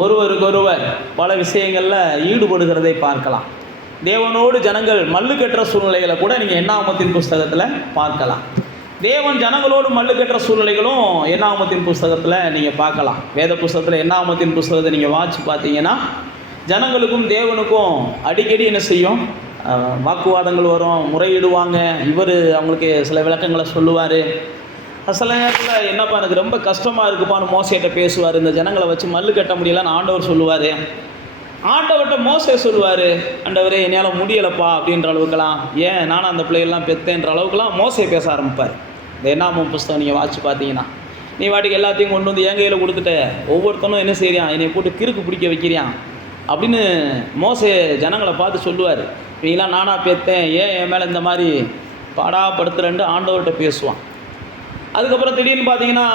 ஒருவருக்கொருவர் பல விஷயங்களில் ஈடுபடுகிறதை பார்க்கலாம். தேவனோடு ஜனங்கள் மல்லு கட்டுற சூழ்நிலைகளை கூட நீங்கள் என்னாகமத்தின் புஸ்தகத்தில் பார்க்கலாம். தேவன் ஜனங்களோடு மல்லு கட்டுற சூழ்நிலைகளும் என்னாகமத்தின் புஸ்தகத்தில் நீங்கள் பார்க்கலாம். வேத புஸ்தகத்தில் என்னாகமத்தின் புஸ்தகத்தை நீங்கள் வாட்சி பார்த்தீங்கன்னா ஜனங்களுக்கும் தேவனுக்கும் அடிக்கடி என்ன செய்யும், வாக்குவாதங்கள் வரும், முறையிடுவாங்க. இவர் அவங்களுக்கு சில விளக்கங்களை சொல்லுவார். சில நேரத்தில் என்னப்பா எனக்கு ரொம்ப கஷ்டமாக இருக்குப்பான்னு மோசையிட்ட பேசுவார். இந்த ஜனங்களை வச்சு மல்லு கட்ட முடியலன்னு ஆண்டவர் சொல்லுவார். ஆண்டவர்கிட்ட மோசே சொல்லுவார், ஆண்டவரே என்னால் முடியலைப்பா அப்படின்ற அளவுக்கெல்லாம், ஏன் நானும் அந்த பிள்ளைகள்லாம் பெற்றேன்ற அளவுக்குலாம் மோசே பேச ஆரம்பிப்பார். இந்த என்னாகமம் புஸ்தகம் நீங்கள் வாட்சி பார்த்தீங்கன்னா, நீ வாட்டிக்கு எல்லாத்தையும் கொண்டு வந்து என் கையில் கொடுத்துட்ட, ஒவ்வொருத்தனும் என்ன செய்கிறான், என்னை போட்டு கிறுக்கு பிடிக்க வைக்கிறியான் அப்படின்னு மோசே ஜனங்களை பார்த்து சொல்லுவார். இவங்களாம் நானாக பெற்றேன், ஏன் என் மேலே இந்த மாதிரி பாடாப்படுத்துகிறேன்ட்டு ஆண்டவர்கிட்ட பேசுவான். அதுக்கப்புறம் திடீர்னு பார்த்தீங்கன்னா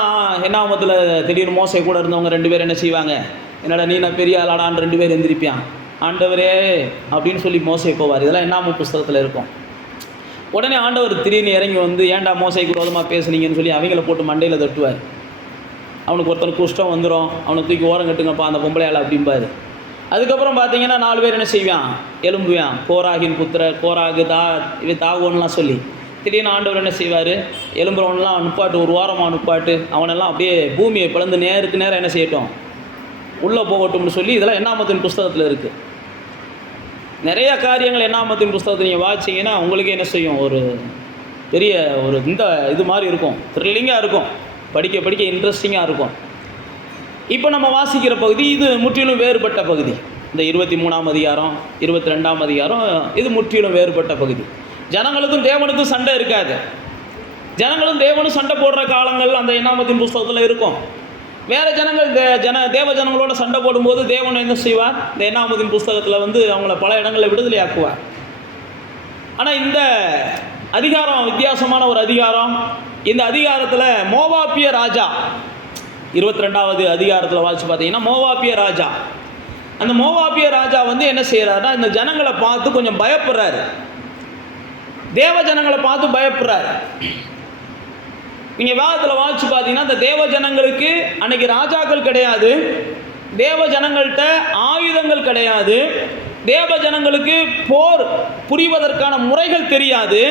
என்னாகமத்தில் திடீர்னு மோசே கூட இருந்தவங்க 2 பேர் என்ன செய்வாங்க, என்னடா நீ நான் பெரிய ஆளாடான்னு 2 பேர் எந்திரிப்பான். ஆண்டவரே அப்படின்னு சொல்லி மோசே போவார். இதெல்லாம் என்னாகமம் புஸ்தகத்தில் இருக்கும். உடனே ஆண்டவர் திடீர்னு இறங்கி வந்து, ஏன்டா மோசைக்கு விரோதமாக பேசுனீங்கன்னு சொல்லி அவங்கள போட்டு மண்டையில் தட்டுவார். அவனுக்கு ஒருத்தனுக்கு குஷ்டம் வந்துடும், அவனை தூக்கி ஓரம் கட்டுங்கப்பா அந்த பொம்பளையால் அப்படிம்பார். அதுக்கப்புறம் பார்த்தீங்கன்னா 4 பேர் என்ன செய்வான், எலும்புவான். கோராகின் புத்திரர், கோராகு, தாகோன்லாம் சொல்லி திடீர்னு ஆண்டவர் என்ன செய்வார், எலும்புறவனெலாம் நுப்பாட்டு, ஒரு வாரமாக நுப்பாட்டு, அவனெல்லாம் அப்படியே பூமியை பிளந்து நேருக்கு நேரம் என்ன செய்யட்டும், உள்ளே போகட்டும்னு சொல்லி இதெல்லாம் என்னாகமத்தின் புஸ்தகத்தில் இருக்குது. நிறைய காரியங்கள் என்னாகமத்தின் புஸ்தகத்தை நீங்கள் வாசிங்கன்னா உங்களுக்கு என்ன செய்யும், ஒரு பெரிய ஒரு இந்த இது மாதிரி இருக்கும், த்ரில்லிங்காக இருக்கும், படிக்க படிக்க இன்ட்ரெஸ்டிங்காக இருக்கும். இப்போ நம்ம வாசிக்கிற பகுதி இது முற்றிலும் வேறுபட்ட பகுதி. இந்த 23ஆம் அதிகாரம் 22ஆம் அதிகாரம் இது முற்றிலும் வேறுபட்ட பகுதி. ஜனங்களுக்கும் தேவனுக்கும் சண்டை இருக்காது. ஜனங்களும் தேவனும் சண்டை போடுற காலங்கள் அந்த என்னாகமத்தின் புஸ்தகத்தில் இருக்கும். வேறு ஜனங்கள் தேவ ஜனங்களோட சண்டை போடும்போது தேவன் என்ன செய்வார், இந்த என்னாகமத்தின் புஸ்தகத்தில் வந்து அவங்கள பல இடங்களில் விடுதலை ஆக்குவார். ஆனால் இந்த அதிகாரம் வித்தியாசமான ஒரு அதிகாரம். இந்த அதிகாரத்தில் மோவாபிய ராஜா 22வது அதிகாரத்தில் வாசித்து பார்த்தீங்கன்னா மோவாபிய ராஜா, அந்த மோவாபிய ராஜா வந்து என்ன செய்கிறாருன்னா இந்த ஜனங்களை பார்த்து கொஞ்சம் பயப்படுறாரு. தேவ ஜனங்களை பார்த்து பயப்படுறாரு. நீங்கள் வேதத்தில் வாசித்து பார்த்தீங்கன்னா இந்த தேவ ஜனங்களுக்கு அன்றைக்கி ராஜாக்கள் கிடையாது, தேவ ஜனங்கள்கிட்ட ஆயுதங்கள் கிடையாது, தேவ ஜனங்களுக்கு போர் புரிவதற்கான முறைகள் தெரியாது.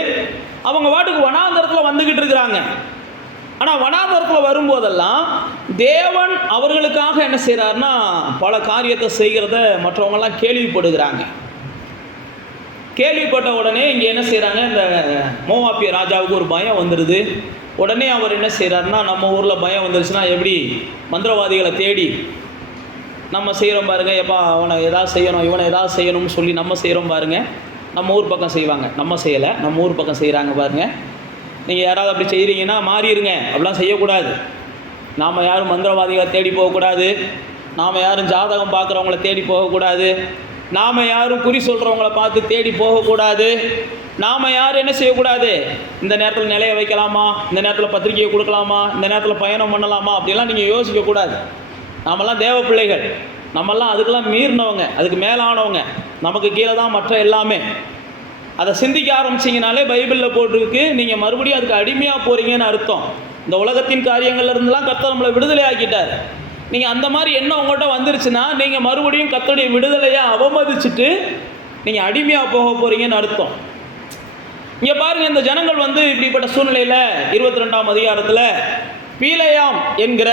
அவங்க வாட்டுக்கு வனாந்தரத்தில் வந்துக்கிட்டு இருக்கிறாங்க. ஆனால் வனாந்தரத்தில் வரும்போதெல்லாம் தேவன் அவர்களுக்காக என்ன செய்கிறாருன்னா பல காரியத்தை செய்கிறத மற்றவங்கெல்லாம் கேள்விப்படுகிறாங்க. கேள்விப்பட்ட உடனே இங்கே என்ன செய்கிறாங்க, இந்த மோவாபிய ராஜாவுக்கு ஒரு பயம் வந்துடுது. உடனே அவர் என்ன செய்கிறாருன்னா, நம்ம ஊரில் பயம் வந்துருச்சுன்னா எப்படி மந்திரவாதிகளை தேடி நம்ம செய்கிறோம் பாருங்கள், எப்பா அவனை எதாவது செய்யணும், இவனை எதாவது செய்யணும்னு சொல்லி நம்ம செய்கிறோம் பாருங்கள். நம்ம ஊர் பக்கம் செய்வாங்க, நம்ம செய்யலை, நம்ம ஊர் பக்கம் செய்கிறாங்க பாருங்கள். நீங்கள் யாராவது அப்படி செய்கிறீங்கன்னா மாறிடுங்க, அப்படிலாம் செய்யக்கூடாது. நாம் யாரும் மந்திரவாதிகளை தேடி போகக்கூடாது, நாம் யாரும் ஜாதகம் பார்க்குறவங்கள தேடி போகக்கூடாது, நாம் யாரும் குறி சொல்கிறவங்கள பார்த்து தேடி போகக்கூடாது, நாம் யாரும் என்ன செய்யக்கூடாது, இந்த நேரத்தில் நிலைய வைக்கலாமா, இந்த நேரத்தில் பத்திரிக்கையை கொடுக்கலாமா, இந்த நேரத்தில் பயணம் பண்ணலாமா அப்படிலாம் நீங்கள் யோசிக்கக்கூடாது. நாமெல்லாம் தேவ பிள்ளைகள், நம்மெல்லாம் அதுக்கெல்லாம் மீறினவங்க, அதுக்கு மேலானவங்க, நமக்கு கீழே தான் மற்ற எல்லாமே. அதை சிந்திக்க ஆரம்பிச்சிங்கனாலே பைபிளில் போட்டிருக்கு, நீங்கள் மறுபடியும் அதுக்கு அடிமையாக போகிறீங்கன்னு அர்த்தம். இந்த உலகத்தின் காரியங்கள்லேருந்துலாம் கர்த்தர் நம்மளை விடுதலை ஆக்கிட்டார். நீங்கள் அந்த மாதிரி எண்ணம் உங்கள்கிட்ட வந்துருச்சுன்னா நீங்கள் மறுபடியும் கர்த்தருடைய விடுதலையை அவமதிச்சுட்டு நீங்கள் அடிமையாக போக போகிறீங்கன்னு அர்த்தம். இங்கே பாருங்கள், இந்த ஜனங்கள் வந்து இப்படிப்பட்ட சூழ்நிலையில் 22ஆம் அதிகாரத்தில் பீலையாம் என்கிற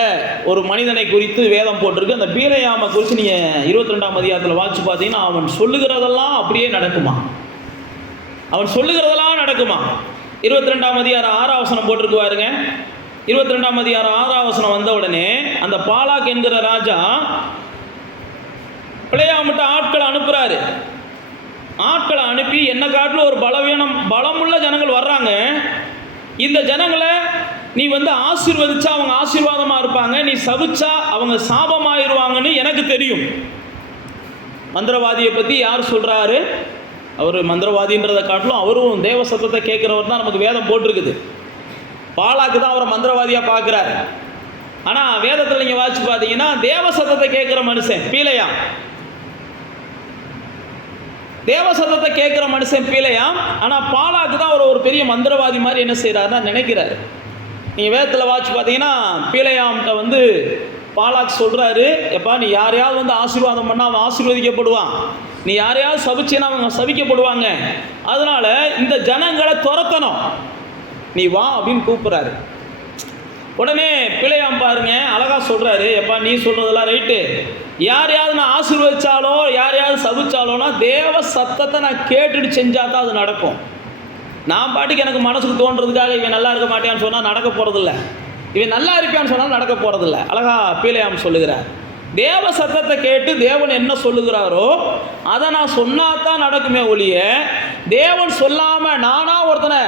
ஒரு மனிதனை குறித்து வேதம் போட்டிருக்கு. அந்த பீலையாமை குறித்து நீங்கள் 22ஆம் அதிகாரத்தில் வாசித்து பார்த்தீங்கன்னா அவன் சொல்லுகிறதெல்லாம் அப்படியே நடக்குமா, அவன் சொல்லுகிறதெல்லாம் நடக்குமா. 22ஆம் அதிகாரம் 6ஆம் வசனம் போட்டிருக்கு பாருங்க. 22ஆம் அதிகாரம் 6ஆம் வசனம் வந்த உடனே அந்த பாலாக் என்கிற ராஜா பிழையாமட்ட ஆட்களை அனுப்புகிறாரு. ஆட்களை அனுப்பி என்ன காட்டில் ஒரு பலமுள்ள ஜனங்கள் வர்றாங்க, இந்த ஜனங்களை நீ வந்து ஆசீர்வதிச்சா அவங்க ஆசீர்வாதமாக இருப்பாங்க, நீ சபிச்சா அவங்க சாபமாயிருவாங்கன்னு எனக்கு தெரியும். மந்திரவாதியை பற்றி யார் சொல்கிறாரு, அவர் மந்திரவாதின்றதை காட்டிலும் அவரும் தேவ சத்தத்தை கேட்குறவர் தான் நமக்கு வேதம் போட்டிருக்குது. பாலாக்கு தான் அவரை மந்திரவாதியாக பார்க்குறாரு. ஆனால் வேதத்தில் நீங்கள் வாசிச்சு பார்த்தீங்கன்னா தேவ சத்தத்தை கேட்குற மனுஷன் பீலையா, தேவ சத்தத்தை கேட்குற மனுஷன் பீலையா. ஆனால் பாலாக்கு தான் அவர் ஒரு பெரிய மந்திரவாதி மாதிரி என்ன செய்கிறாருன்னா நினைக்கிறாரு. நீங்கள் வேதத்தில் வாசிச்சு பார்த்தீங்கன்னா பீலையாம்கிட்ட வந்து பாலாக் சொல்கிறாரு, எப்பா நீ யாரையாவது வந்து ஆசீர்வாதம் பண்ணால் அவன் ஆசீர்வதிக்கப்படுவான், நீ யாரையாவது சபிச்சேன்னா அவங்க சபிக்கப்படுவாங்க, அதனால் இந்த ஜனங்களை துரத்தணும், நீ வா அப்படின்னு கூப்பிட்றாரு. உடனே பிழையாம் பாருங்க அழகா சொல்கிறாரு, எப்பா நீ சொல்கிறதெல்லாம் ரைட்டு, யாரையாவது நான் ஆசீர்வதிச்சாலோ யாரையாவது சபிச்சாலோனா தேவ சத்தத்தை நான் கேட்டுட்டு செஞ்சால் தான் அது நடக்கும். நான் பாட்டுக்கு எனக்கு மனசுக்கு தோன்றதுக்காக இவன் நல்லா இருக்க மாட்டேன்னு சொன்னால் நடக்க போகிறதில்ல, இவன் நல்லா இருப்பான்னு சொன்னால் நடக்க போகிறதில்ல. அழகா பீலையாம் சொல்லுகிறார், தேவ சத்தத்தை கேட்டு தேவன் என்ன சொல்லுகிறாரோ அதை நான் சொன்னால் தான் நடக்குமே ஒழிய, தேவன் சொல்லாமல் நானா ஒருத்தனை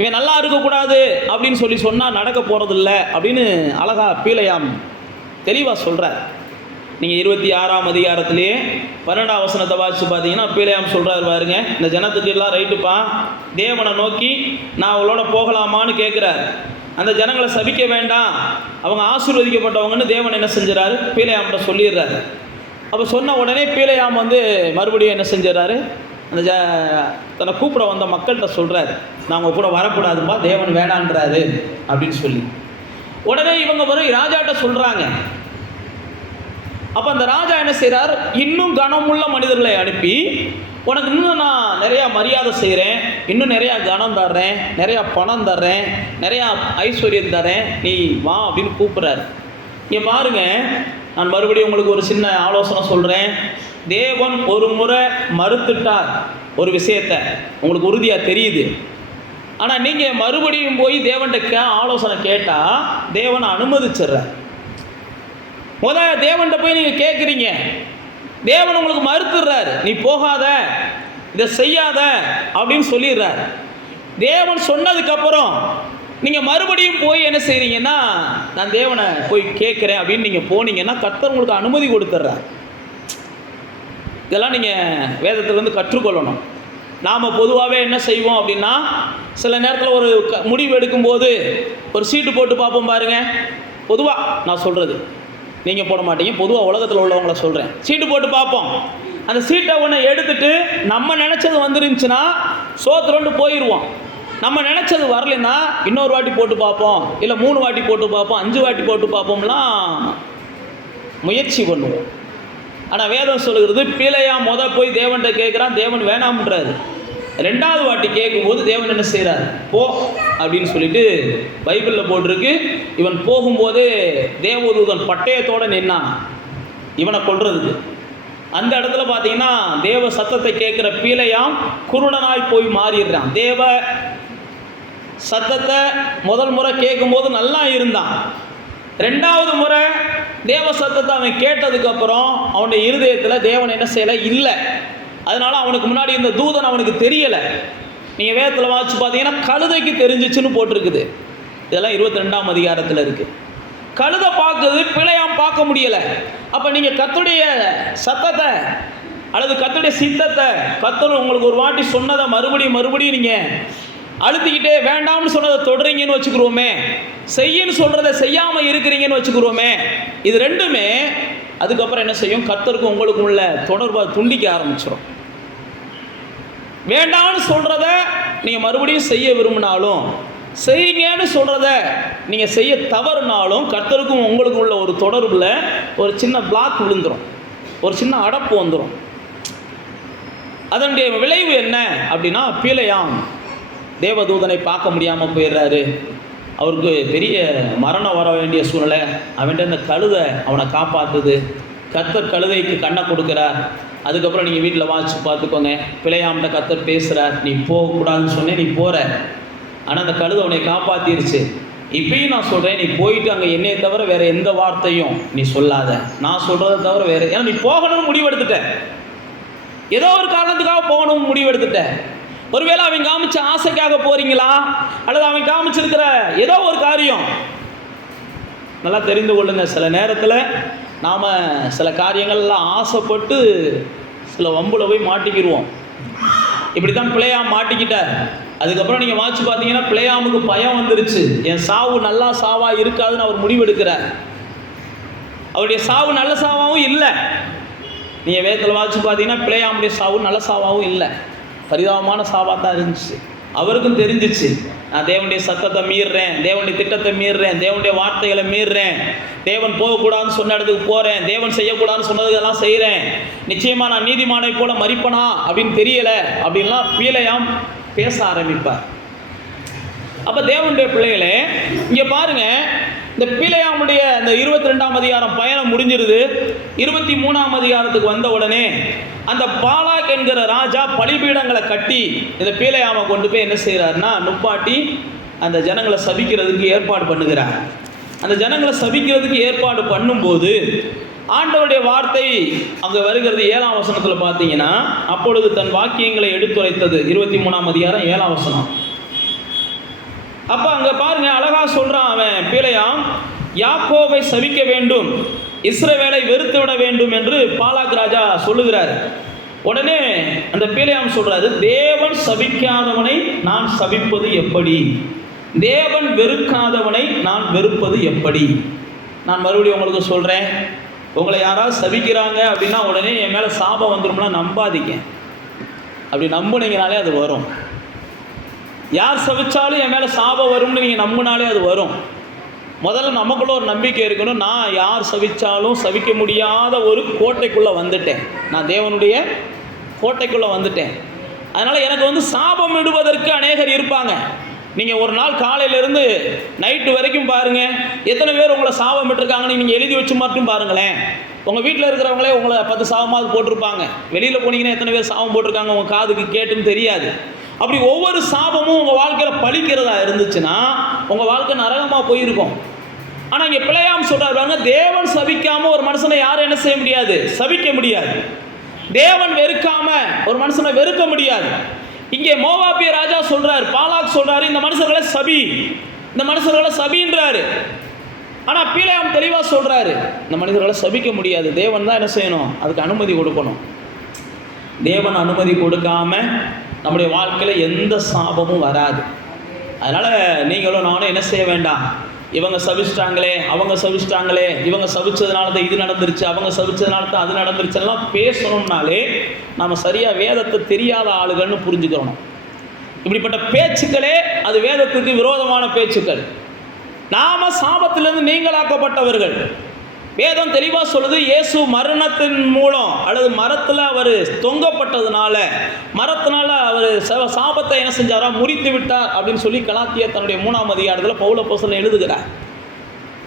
இவன் நல்லா இருக்கக்கூடாது அப்படின்னு சொல்லி சொன்னால் நடக்க போகிறதில்ல அப்படின்னு அழகா பீலையாம் தெளிவாக சொல்கிறார். நீங்கள் 26ஆம் அதிகாரத்திலேயே 12ஆம் வசனத்தை வாசித்து பார்த்தீங்கன்னா பீலையாம் சொல்கிறார் பாருங்க, இந்த ஜனத்துக்கு எல்லாம் ரைட்டுப்பா, தேவனை நோக்கி நான் அவளோட போகலாமான்னு கேட்குறாரு. அந்த ஜனங்களை சபிக்க வேண்டாம், அவங்க ஆசீர்வதிக்கப்பட்டவங்கன்னு தேவன் என்ன செஞ்சுறாரு, பீலையாம்கிட்ட சொல்லிடுறாரு. அப்போ சொன்ன உடனே பீலையாம் வந்து மறுபடியும் என்ன செஞ்சிடறாரு, அந்த தன்னை கூப்பிட வந்த மக்கள்கிட்ட சொல்கிறாரு, நான் அவங்க கூட வரக்கூடாதுப்பா, தேவன் வேணான்றாரு அப்படின்னு சொல்லி. உடனே இவங்க வரும் ராஜாட்ட சொல்கிறாங்க. அப்போ அந்த ராஜா என்ன செய்கிறார், இன்னும் கனமுள்ள மனிதர்களை அனுப்பி, உனக்கு இன்னும் நான் நிறையா மரியாதை செய்கிறேன், இன்னும் நிறையா கனம் தர்றேன், நிறையா பணம் தர்றேன், நிறையா ஐஸ்வர்யம் தரேன், நீ வா அப்படின்னு கூப்பிட்றாரு. இங்கே பாருங்கள், நான் மறுபடியும் உங்களுக்கு ஒரு சின்ன ஆலோசனை சொல்கிறேன். தேவன் ஒரு முறை மறுத்துட்டார் ஒரு விஷயத்தை, உங்களுக்கு உறுதியாக தெரியுது. ஆனால் நீங்கள் மறுபடியும் போய் தேவன்கிட்ட ஆலோசனை கேட்டால் தேவனை அனுமதிச்சிடுறார். தேவன்கிட்ட போய் நீங்கள் கேட்குறீங்க, தேவன் உங்களுக்கு மறுத்துடுறாரு, நீ போகாத, இதை செய்யாத அப்படின்னு சொல்லிடுறாரு. தேவன் சொன்னதுக்கப்புறம் நீங்கள் மறுபடியும் போய் என்ன செய்கிறீங்கன்னா, நான் தேவனை போய் கேட்குறேன் அப்படின்னு நீங்கள் போனீங்கன்னா கர்த்தர் உங்களுக்கு அனுமதி கொடுத்துட்றார். இதெல்லாம் நீங்கள் வேதத்திலேருந்து கற்றுக்கொள்ளணும். நாம் பொதுவாகவே என்ன செய்வோம் அப்படின்னா, சில நேரத்தில் ஒரு முடிவு எடுக்கும்போது ஒரு சீட்டு போட்டு பார்ப்போம் பாருங்கள். பொதுவாக நான் சொல்கிறது, நீங்கள் போட மாட்டீங்க, பொதுவாக உலகத்தில் உள்ளவங்கள சொல்கிறேன். சீட்டு போட்டு பார்ப்போம். அந்த சீட்டை ஒன்று எடுத்துட்டு நம்ம நினச்சது வந்துருந்துச்சுன்னா சோத்துறோண்டு போயிடுவோம். நம்ம நினச்சது வரலைன்னா இன்னொரு வாட்டி போட்டு பார்ப்போம், இல்லை 3 வாட்டி போட்டு பார்ப்போம், 5 வாட்டி போட்டு பார்ப்போம்லாம் முயற்சி பண்ணுவோம். ஆனால் வேதம் சொல்லுகிறது, பீலையா போய் தேவன்கிட்ட கேட்குறான், தேவன் வேணாம்ன்றாரு. 2வது வாட்டி கேட்கும்போது தேவன் என்ன செய்கிறார், போ அப்படின்னு சொல்லிட்டு பைபிளில் போட்டிருக்கு. இவன் போகும்போது தேவதூதன் பட்டயத்தோடு நின்னான் இவனை கொல்றதுக்கு. அந்த இடத்துல பார்த்தீங்கன்னா தேவ சத்தத்தை கேட்குற பீலையாம் குருடனாய் போய் மாறிடுறான். தேவ சத்தத்தை முதல் முறை கேட்கும்போது நல்லா இருந்தான். 2வது முறை தேவ சத்தத்தை அவன் கேட்டதுக்கப்புறம் அவனுடைய இருதயத்தில் தேவன் என்ன செய்யலை, இல்லை. அதனால அவனுக்கு முன்னாடி இந்த தூதன் அவனுக்கு தெரியலை. நீங்கள் வேதத்தில் வாசிச்சு பார்த்தீங்கன்னா கழுதைக்கு தெரிஞ்சிச்சுன்னு போட்டிருக்குது. இதெல்லாம் 22ஆம் அதிகாரத்தில் இருக்குது. கழுதை பார்க்குது, பிழையாம் பார்க்க முடியலை. அப்போ நீங்கள் கர்த்தருடைய சத்தத்தை அல்லது கர்த்தருடைய சித்தத்தை, கர்த்தர் உங்களுக்கு ஒரு வாட்டி சொன்னதை மறுபடியும் நீங்கள் அழுத்திக்கிட்டே வேண்டாம்னு சொன்னதை தொடரீங்கன்னு வச்சுக்கிறோமே, செய்யன்னு சொல்கிறத செய்யாமல் இருக்கிறீங்கன்னு வச்சுக்கிறோமே, இது ரெண்டுமே அதுக்கப்புறம் என்ன செய்யும், கர்த்தருக்கும் உங்களுக்கும் உள்ள தொடர்பை துண்டிக்க ஆரம்பிச்சிடும். வேண்டாம்னு சொல்கிறத நீங்கள் மறுபடியும் செய்ய விரும்பினாலும், செய்யுங்கன்னு சொல்கிறத நீங்கள் செய்ய தவறுனாலும் கர்த்தருக்கும் உங்களுக்கும் உள்ள ஒரு தொடர்பில் ஒரு சின்ன பிளாக் விழுந்துடும், ஒரு சின்ன அடப்பு வந்துடும். அதனுடைய விளைவு என்ன அப்படின்னா, பீலையாம் தேவதூதனை பார்க்க முடியாமல் போயிடுறாரு. அவருக்கு பெரிய மரணம் வர வேண்டிய சூழ்நிலை. அவன்கிட்ட இந்த கழுதை அவனை காப்பாற்றுது. கர்த்தர் கழுதைக்கு கண்ணை கொடுக்குறார். அதுக்கப்புறம் நீங்கள் வீட்டில் வாசிச்சு பார்த்துக்கோங்க, பிழையாம்கிட்ட கர்த்தர் பேசுகிறார், நீ போகக்கூடாதுன்னு சொன்னேன், நீ போகிற, ஆனால் அந்த கழுதை அவனை காப்பாற்றிருச்சு. இப்பயும் நான் சொல்கிறேன், நீ போயிட்டு அங்கே என்னையை தவிர வேறு எந்த வார்த்தையும் நீ சொல்லாத, நான் சொல்கிறத தவிர வேறு, ஏன்னா நீ போகணும்னு முடிவெடுத்துட்ட, ஏதோ ஒரு காரணத்துக்காக போகணும்னு முடிவெடுத்துட்ட. ஒருவேளை அவன் காமிச்ச ஆசைக்காக போறீங்களா, அல்லது அவன் காமிச்சிருக்கிற ஏதோ ஒரு காரியம். நல்லா தெரிந்து கொள்ளுங்க, சில நேரத்தில் நாம் சில காரியங்கள்லாம் ஆசைப்பட்டு சில வம்புல போய் மாட்டிக்கிடுவோம். இப்படி தான் பிழையாம் மாட்டிக்கிட்டார். அதுக்கப்புறம் நீங்கள் வாட்சி பார்த்தீங்கன்னா பிழையாமுக்கு பயம் வந்துருச்சு. என் சாவு நல்லா சாவாக இருக்காதுன்னு அவர் முடிவெடுக்கிறார். அவருடைய சாவு நல்ல சாவாகவும் இல்லை. நீங்கள் வேதத்தில் வாட்சி பார்த்தீங்கன்னா பிழையாமுடைய சாவு நல்ல சாவாகவும் இல்லை, பரிதாபமான சாவாக தான் இருந்துச்சு. அவருக்கும் தெரிஞ்சிச்சு. நான் தேவனுடைய சத்தத்தை மீறுறேன், தேவனுடைய திட்டத்தை மீறுறேன், தேவனுடைய வார்த்தைகளை மீறுறேன், தேவன் போகக்கூடாதுன்னு சொன்ன இடத்துக்கு போகிறேன், தேவன் செய்யக்கூடாதுன்னு சொன்னதுக்கெல்லாம் செய்கிறேன், நிச்சயமாக நான் நீதிமானை போல மரிப்பனா அப்படின்னு தெரியலை அப்படின்லாம் பீலையாம் பேச ஆரம்பிப்பார். அப்போ தேவனுடைய பிள்ளைகளே, இங்கே பாருங்க, இந்த பீலையாமுடைய இந்த 22ஆம் அதிகாரம் பயணம் முடிஞ்சிருது. 23ஆம் அதிகாரத்துக்கு வந்த உடனே அந்த பாலாக் என்கிற ராஜா பலிபீடங்களை கட்டி இந்த பீலையாமை கொண்டு போய் என்ன செய்கிறாருன்னா நுப்பாட்டி அந்த ஜனங்களை சபிக்கிறதுக்கு ஏற்பாடு பண்ணுகிறார். அந்த ஜனங்களை சபிக்கிறதுக்கு ஏற்பாடு பண்ணும்போது ஆண்டவருடைய வார்த்தை அங்கே வருகிறது. 7ஆம் வசனத்தில் பார்த்தீங்கன்னா, அப்பொழுது தன் வாக்கியங்களை எடுத்துரைத்தது. 23ஆம் அதிகாரம் 7ஆம் வசனம். அப்போ அங்கே பாருங்க, அழகா சொல்கிறான் அவன் பீலையாம், யாக்கோபை சபிக்க வேண்டும், இஸ்ரவேலை வெறுத்து விட வேண்டும் என்று பாலாக் ராஜா சொல்லுகிறார். உடனே அந்த பீலையாம் சொல்றாரு, தேவன் சபிக்காதவனை நான் சபிப்பது எப்படி, தேவன் வெறுக்காதவனை நான் வெறுப்பது எப்படி. நான் மறுபடியும் உங்களுக்கு சொல்கிறேன், உங்களை யாராவது சபிக்கிறாங்க அப்படின்னா உடனே என் மேலே சாபம் வந்துடும்னா நம்பாதீங்க. அப்படி நம்புனீங்கனாலே அது வரும். யார் சபிச்சாலும் என் மேலே சாபம் வரும்னு நீங்கள் நம்பினாலே அது வரும். முதல்ல நமக்குள்ள ஒரு நம்பிக்கை இருக்கணும். நான் யார் சபிச்சாலும் சபிக்க முடியாத ஒரு கோட்டைக்குள்ளே வந்துட்டேன், நான் தேவனுடைய கோட்டைக்குள்ளே வந்துட்டேன். அதனால் எனக்கு சாபம் இடுவதற்கு அநேகர் இருப்பாங்க. நீங்கள் ஒரு நாள் காலையிலேருந்து நைட்டு வரைக்கும் பாருங்கள், எத்தனை பேர் உங்களை சாபம் விட்டுருக்காங்கன்னு நீங்கள் எழுதி வச்சு மட்டும் பாருங்களேன். உங்கள் வீட்டில் இருக்கிறவங்களே உங்களை 10 சாபமாவது போட்டிருப்பாங்க. வெளியில் போனீங்கன்னா எத்தனை பேர் சாபம் போட்டிருக்காங்க உங்கள் காதுக்கு கேட்டுன்னு தெரியாது. அப்படி ஒவ்வொரு சாபமும் உங்கள் வாழ்க்கையில் பழிக்கிறதா இருந்துச்சுன்னா உங்கள் வாழ்க்கை நரகமாக போயிருக்கும். ஆனால் இங்கே பிழையாம் சொல்கிறாங்க, தேவன் சபிக்காமல் ஒரு மனுஷனை யாரும் என்ன செய்ய முடியாது, சபிக்க முடியாது. தேவன் வெறுக்காம ஒரு மனுஷனை வெறுக்க முடியாது. இங்கே மோவாபிய ராஜா சொல்றாரு, பாலாக் சொல்றாரு, இந்த மனுஷர்களை சபி, இந்த மனுஷர்களை சபின்றாரு. ஆனால் பீலையாம் தெளிவாக சொல்றாரு, இந்த மனிதர்களை சபிக்க முடியாது, தேவன் தான் என்ன செய்யணும், அதுக்கு அனுமதி கொடுக்கணும். தேவன் அனுமதி கொடுக்காம நம்முடைய வாழ்க்கையில் எந்த சாபமும் வராது. அதனால் நீங்களும் நானும் என்ன செய்ய வேண்டாம், இவங்க சபிச்சிட்டாங்களே, அவங்க சபிச்சிட்டாங்களே, இவங்க சபிச்சதுனால தான் இது நடந்துருச்சு, அவங்க சபிச்சதுனால தான் அது நடந்துருச்செல்லாம் பேசணும்னாலே நம்ம சரியாக வேதத்தை தெரியாத ஆளுகள்னு புரிஞ்சுக்கிறோம். இப்படிப்பட்ட பேச்சுக்களே அது வேதத்துக்கு விரோதமான பேச்சுக்கள். நாம சாபத்திலிருந்து நீங்களாக்கப்பட்டவர்கள். வேதம் தெளிவாக சொல்லுது, இயேசு மரணத்தின் மூலம் அல்லது மரத்தில் அவர் தொங்கப்பட்டதுனால, மரத்தினால அவர் சாபத்தை என்ன செஞ்சாரா, முறித்து விட்டார் அப்படின்னு சொல்லி கலாத்தியர் தன்னுடைய 3ஆம் அதிகாரத்தில் பவுல் அப்போஸ்தலன் எழுதுகிறார்.